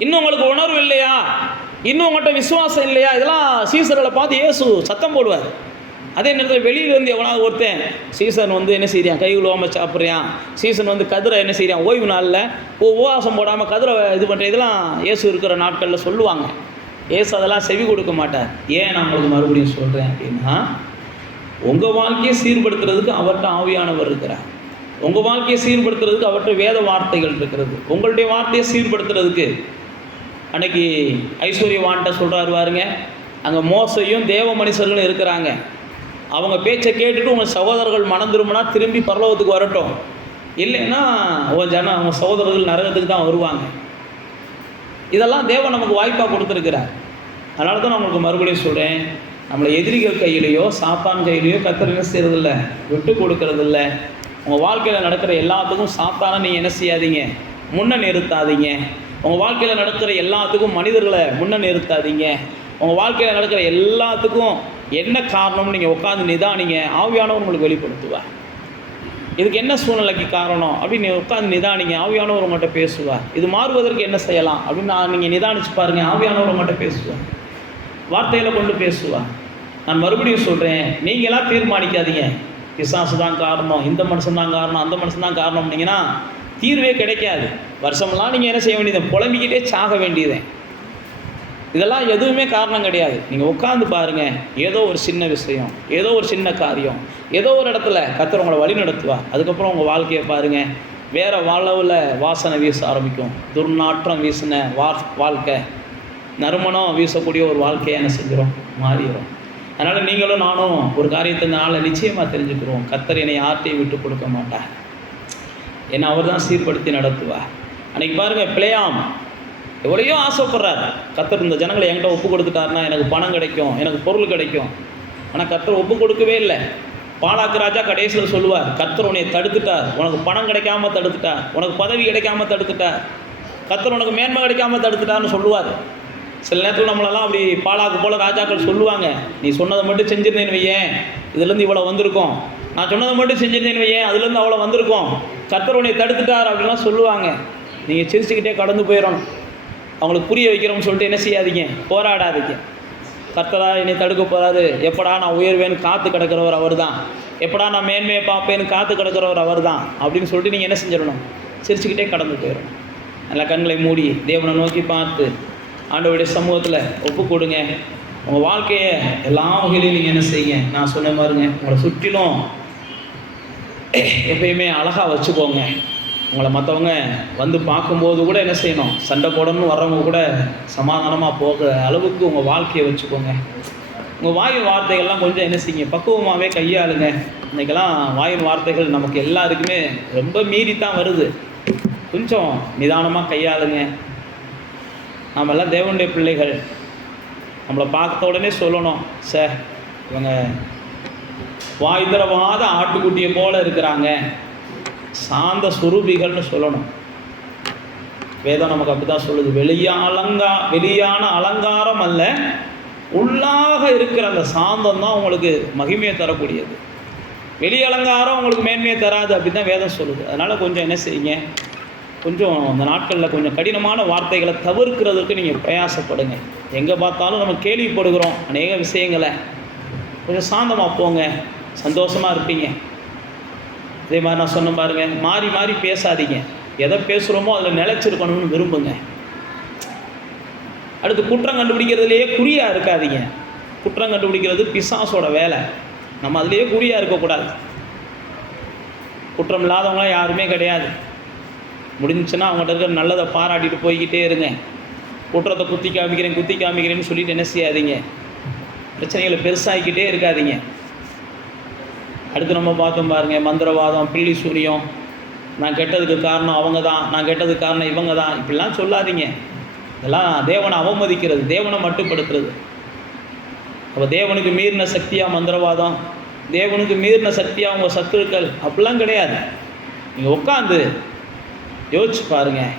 இன்னும் உங்களுக்கு உணர்வு இல்லையா, இன்னும் உங்கள்கிட்ட விசுவாசம் இல்லையா, இதெல்லாம் சீசர்களை பார்த்து இயேசு சத்தம் போடுவார். அதே நேரத்தில் வெளியிலேருந்து எவனாவது ஒருத்தன் சீசன் என்ன செய்கிறான், கை கழுவாமல் சாப்பிட்றான், சீசன் கதிரை என்ன செய்கிறான், ஓய்வு நாளில் உபவாசம் போடாமல் கதிரை இது பண்ணுற, இதெல்லாம் இயேசு இருக்கிற நாட்களில் சொல்லுவாங்க. இயேசு அதெல்லாம் செவி கொடுக்க மாட்டார். ஏன் நான் உங்களுக்கு மறுபடியும் சொல்கிறேன் அப்படின்னா, உங்கள் வாழ்க்கையை சீர்படுத்துறதுக்கு அவர்கிட்ட ஆவியானவர் இருக்கிறார். உங்கள் வாழ்க்கையை சீர்படுத்துறதுக்கு அவர்கிட்ட வேத வார்த்தைகள் இருக்கிறது. உங்களுடைய வார்த்தையை சீர்படுத்துறதுக்கு அன்னைக்கு ஐஸ்வர்யவான்கிட்ட சொல்கிறாரு பாருங்க, அங்கே மோசையும் தேவ மனுஷர்களும் இருக்கிறாங்க, அவங்க பேச்சை கேட்டுட்டு உங்கள் சகோதரர்கள் மனம் திரும்பினா திரும்பி பரலோகத்துக்கு வரட்டும், இல்லைன்னா அவங்க சகோதரர்கள் நரகத்துக்கு தான் வருவாங்க. இதெல்லாம் தேவன் நமக்கு வாய்ப்பாக கொடுத்துருக்கிறார். அதனால தான் நான் உங்களுக்கு மறுபடியும் சொல்கிறேன், நம்மளை எதிரிகள் கையிலையோ சாத்தான் கையிலையோ கர்த்தர் என்ன செய்கிறதில்ல, விட்டு கொடுக்கறதில்ல. உங்கள் வாழ்க்கையில் நடக்கிற எல்லாத்துக்கும் சாத்தானை நீங்கள் என்ன செய்யாதீங்க, முன்ன நிறுத்தாதீங்க. உங்கள் வாழ்க்கையில் நடக்கிற எல்லாத்துக்கும் மனிதர்களை முன்ன நிறுத்தாதீங்க. உங்கள் வாழ்க்கையில் நடக்கிற எல்லாத்துக்கும் என்ன காரணம்னு நீங்கள் உட்காந்து நிதானிங்க. ஆவியானவர் உங்களுக்கு வெளிப்படுத்துவார். இதுக்கு என்ன சூழ்நிலைக்கு காரணம் அப்படின்னு உட்காந்து நிதானிங்க. ஆவியானவர் உங்கள்கிட்ட பேசுவார். இது மாறுவதற்கு என்ன செய்யலாம் அப்படின்னு நீங்கள் நிதானிச்சு பாருங்கள். ஆவியானவர் உங்கள்கிட்ட பேசுவார், வார்த்தையில் கொண்டு பேசுவார். நான் மறுபடியும் சொல்கிறேன், நீங்களாம் தீர்மானிக்காதீங்க, பிசாசு தான் காரணம், இந்த மனுஷன் தான் காரணம், அந்த மனுஷன் தான் காரணம்னீங்கன்னா தீர்வே கிடைக்காது. வருஷமெல்லாம் நீங்கள் என்ன செய்ய வேண்டியது, புலம்பிக்கிட்டே சாக வேண்டியது. இதெல்லாம் எதுவுமே காரணம் கிடையாது. நீங்கள் உட்காந்து பாருங்கள், ஏதோ ஒரு சின்ன விஷயம், ஏதோ ஒரு சின்ன காரியம், ஏதோ ஒரு இடத்துல கர்த்தர் உங்களை வழி நடத்துவார். அதுக்கப்புறம் உங்கள் வாழ்க்கையை பாருங்கள், வேறு வாழ்வில் வாசனை வீச ஆரம்பிக்கும். துர்நாற்றம் வீசின வாழ்க்கை, நறுமணம் வீசக்கூடிய ஒரு வாழ்க்கையை என்ன செஞ்சிடும், மாறிடும். அதனால் நீங்களும் நானும் ஒரு காரியத்தை இந்த நாளில் நிச்சயமாக தெரிஞ்சுக்கிறோம், கர்த்தர் என்னை யார்ட்டையும் விட்டு கொடுக்க மாட்டார். என்னை அவர் தான் சீர்படுத்தி நடத்துவார். அன்றைக்கி பாருங்கள், பிழையாம் எவ்வளையோ ஆசைப்படுறார். கர்த்தர் இந்த ஜனங்களை என்கிட்ட ஒப்பு கொடுத்துட்டாருன்னா எனக்கு பணம் கிடைக்கும், எனக்கு பொருள் கிடைக்கும். ஆனால் கர்த்தர் ஒப்பு கொடுக்கவே இல்லை. பாலாக்கு ராஜா கடைசியில் சொல்லுவார், கர்த்தர் உன்னை தடுத்துட்டார், உனக்கு பணம் கிடைக்காம தடுத்துட்டார், உனக்கு பதவி கிடைக்காம தடுத்துட்டார், கர்த்தர் உனக்கு மேன்மை கிடைக்காம தடுத்துட்டார்னு சொல்லுவார். சில நேரத்தில் நம்மளெல்லாம் அப்படி பாலாக்கு போல் ராஜாக்கள் சொல்லுவாங்க, நீ சொன்னதை மட்டும் செஞ்சிருந்தேன்னு வையேன், இதுலேருந்து இவ்வளோ வந்திருக்கோம், நான் சொன்னதை மட்டும் செஞ்சிருந்தேன்னு வையேன், அதுலேருந்து அவ்வளோ வந்திருக்கோம், கர்த்தர் உன்னை தடுத்துட்டார் அப்படின்லாம் சொல்லுவாங்க. நீங்கள் சிரிச்சுக்கிட்டே கடந்து போயிடணும். அவங்களுக்கு புரிய வைக்கிறோம்னு சொல்லிட்டு என்ன செய்யாதீங்க, போராடாதீங்க. கர்த்தரா என்னை தடுக்க போகிறாரு, எப்படா நான் உயர்வேன்னு காத்து கிடக்கிறவர் அவர் தான், எப்படா நான் மேன்மையை பார்ப்பேன்னு காத்து கிடக்கிறவர் அவர் தான் அப்படின்னு சொல்லிட்டு நீங்கள் என்ன செஞ்சிடணும், சிரிச்சுக்கிட்டே கடந்து போயிடணும். நல்லா கண்களை மூடி தேவனை நோக்கி பார்த்து ஆண்டவருடைய சமூகத்தில் ஒப்பு கொடுங்க. உங்கள் வாழ்க்கையை எல்லா வகையிலையும் நீங்கள் என்ன செய்யுங்க, நான் சொன்ன மாதிரிங்க, உங்களை சுற்றிலும் எப்பயுமே அழகாக வச்சுக்கோங்க. உங்களை மற்றவங்க வந்து பார்க்கும்போது கூட என்ன செய்யணும், சண்டை போடணும்னு வர்றவங்க கூட சமாதானமாக போகிற அளவுக்கு உங்கள் வாழ்க்கையை வச்சுக்கோங்க. உங்கள் வாயின் வார்த்தைகள்லாம் கொஞ்சம் என்ன செய்யுங்க, பக்குவமாகவே கையாளுங்க. இன்றைக்கெல்லாம் வாயின் வார்த்தைகள் நமக்கு எல்லாருக்குமே ரொம்ப மீறி தான் வருது. கொஞ்சம் நிதானமாக கையாளுங்க. நாமெல்லாம் தேவனுடைய பிள்ளைகள். நம்மளை பார்த்த உடனே சொல்லணும், சார் இவங்க வாய் தரவாத ஆட்டுக்குட்டியை போல இருக்கிறாங்க, சாந்த சுரூபிகள்னு சொல்லணும். வேதம் நமக்கு அப்படி தான் சொல்லுது. வெளியான அலங்காரம் அல்ல, உள்ளாக இருக்கிற அந்த சாந்தம் தான் உங்களுக்கு மகிமையை தரக்கூடியது. வெளி அலங்காரம் உங்களுக்கு மேன்மையை தராது அப்படி தான் வேதம் சொல்லுது. அதனால் கொஞ்சம் என்ன செய்யுங்க, கொஞ்சம் அந்த நாட்களில் கொஞ்சம் கடினமான வார்த்தைகளை தவிர்க்கிறதுக்கு நீங்கள் பிரயாசப்படுங்க. எங்கே பார்த்தாலும் நம்ம கேள்விப்படுகிறோம் அநேக விஷயங்களை. கொஞ்சம் சாந்தமாக போங்க, சந்தோஷமாக இருப்பீங்க. அதே மாதிரி நான் சொன்ன பாருங்கள், மாறி மாறி பேசாதீங்க. எதை பேசுகிறோமோ அதில் நிலைச்சிருக்கணும்னு விரும்புங்க. அடுத்து குற்றம் கண்டுபிடிக்கிறதுலையே குறியாக இருக்காதீங்க. குற்றம் கண்டுபிடிக்கிறது பிசாசோட வேலை. நம்ம அதுலேயே குறியாக இருக்கக்கூடாது. குற்றம் இல்லாதவங்களாம் யாருமே கிடையாது. முடிஞ்சுன்னா அவங்கள்ட்ட இருக்கிற நல்லதை பாராட்டிட்டு போய்கிட்டே இருங்க. குற்றத்தை குத்தி காமிக்கிறேன்னு சொல்லிட்டு என்ன செய்யாதீங்க, பிரச்சனைகளை பெருசாகிக்கிட்டே இருக்காதீங்க. அடுத்து நம்ம பார்த்தோம் பாருங்கள், மந்திரவாதம், பில்லி சூனியம், நான் கெட்டதுக்கு காரணம் அவங்க தான், நான் கெட்டதுக்கு காரணம் இவங்க தான், இப்படிலாம் சொல்லாதீங்க. இதெல்லாம் தேவனை அவமதிக்கிறது, தேவனை மட்டுப்படுத்துறது. அப்போ தேவனுக்கு மீறின சக்தியாக மந்திரவாதம், தேவனுக்கு மீறின சக்தியாக உங்கள் சத்துருக்கள் அப்படிலாம் கிடையாது. நீங்கள் உட்காந்து யோசிச்சு பாருங்கள்,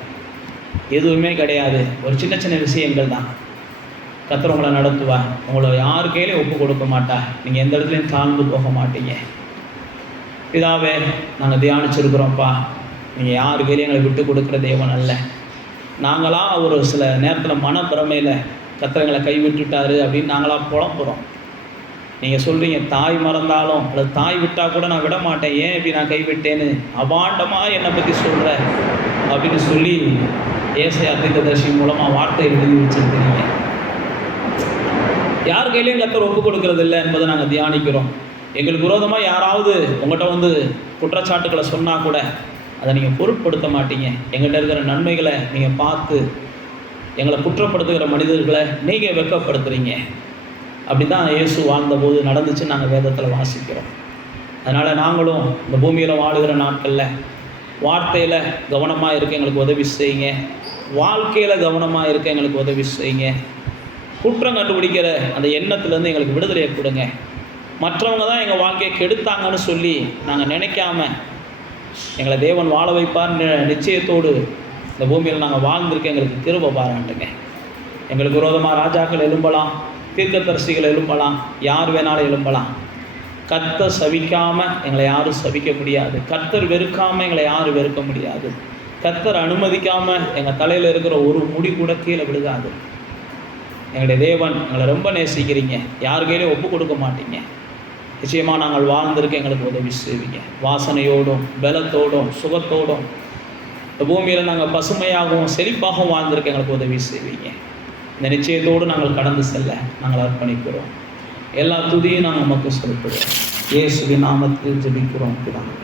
எதுவுமே கிடையாது. ஒரு சின்ன சின்ன விஷயங்கள் தான். கர்த்தர் உங்களை நடத்துவா. உங்களை யாரு கையிலையும் ஒப்பு கொடுக்க மாட்டா. நீங்கள் எந்த இடத்துலையும் தாழ்ந்து போக மாட்டீங்க. இதாவே நாங்கள் தியானிச்சிருக்கிறோம்ப்பா, நீங்கள் யாரு கையிலையும் எங்களை விட்டு கொடுக்குற தேவன் அல்ல. நாங்களாம் ஒரு சில நேரத்தில் மனப்பிரமையில் கர்த்தர் கைவிட்டுட்டாரு அப்படின்னு நாங்களாம் புலம்புறோம். நீங்கள் சொல்கிறீங்க, தாய் மறந்தாலும் அல்லது தாய் விட்டால் கூட நான் விட மாட்டேன், ஏன் இப்படி நான் கைவிட்டேன்னு அபாண்டமாக என்னை பற்றி சொல்கிற அப்படின்னு சொல்லி ஏசாயா தீர்க்கதரிசி மூலமாக வார்த்தை எழுதி வச்சுருக்கிறீங்க. யார் கையிலையும் கர்த்தர் ஒப்பு கொடுக்கறது இல்லை என்பதை நாங்கள் தியானிக்கிறோம். எங்களுக்கு விரோதமாக யாராவது உங்கள்கிட்ட வந்து குற்றச்சாட்டுக்களை சொன்னால் கூட அதை நீங்கள் பொருட்படுத்த மாட்டீங்க. எங்கள்கிட்ட இருக்கிற நன்மைகளை நீங்கள் பார்த்து எங்களை குற்றப்படுத்துகிற மனிதர்களை நீங்கள் வெட்கப்படுத்துகிறீங்க. அப்படி தான் இயேசு வாழ்ந்தபோது நடந்துச்சு, நாங்கள் வேதத்தில் வாசிக்கிறோம். அதனால் நாங்களும் இந்த பூமியில் வாழுகிற நாட்களில் வார்த்தையில் கவனமாக இருக்க எங்களுக்கு உதவி செய்யுங்க. வாழ்க்கையில் கவனமாக இருக்க எங்களுக்கு உதவி செய்யுங்க. குற்றம் கண்டுபிடிக்கிற அந்த எண்ணத்துலேருந்து எங்களுக்கு விடுதலையை கொடுங்க. மற்றவங்க தான் எங்கள் வாழ்க்கையை கெடுத்தாங்கன்னு சொல்லி நாங்கள் நினைக்காம எங்களை தேவன் வாழ வைப்பார்னு நிச்சயத்தோடு இந்த பூமியில் நாங்கள் வாழ்ந்திருக்க எங்களுக்கு கிருபை பாராட்டுங்க. எங்களுக்கு விரோதமாக ராஜாக்கள் எழும்பலாம், தீர்க்கதரிசிகள் எழும்பலாம், யார் வேணாலும் எழும்பலாம். கர்த்தர் சபிக்காமல் எங்களை யாரும் சபிக்க முடியாது. கர்த்தர் வெறுக்காமல் எங்களை யாரும் வெறுக்க முடியாது. கர்த்தர் அனுமதிக்காமல் எங்கள் தலையில் இருக்கிற ஒரு முடி கூட கீழே விழுகாது. எங்களுடைய தேவன் எங்களை ரொம்ப நேசிக்கிறீங்க. யார் கையிலையும் ஒப்பு கொடுக்க மாட்டீங்க. நிச்சயமாக நாங்கள் வாழ்ந்திருக்க எங்களுக்கு உதவி செய்வீங்க. வாசனையோடும் பலத்தோடும் சுகத்தோடும் இந்த பூமியில் நாங்கள் பசுமையாகவும் செழிப்பாகவும் வாழ்ந்திருக்க எங்களுக்கு உதவி செய்வீங்க. இந்த நிச்சயத்தோடு நாங்கள் கடந்து செல்ல நாங்கள் அர்ப்பணிக்கிறோம். எல்லா துதியும் நாங்கள் நமக்கு செலுத்துகிறோம். இயேசுவின் நாமத்தில் ஜெபிக்கிறோம் பிதாவே.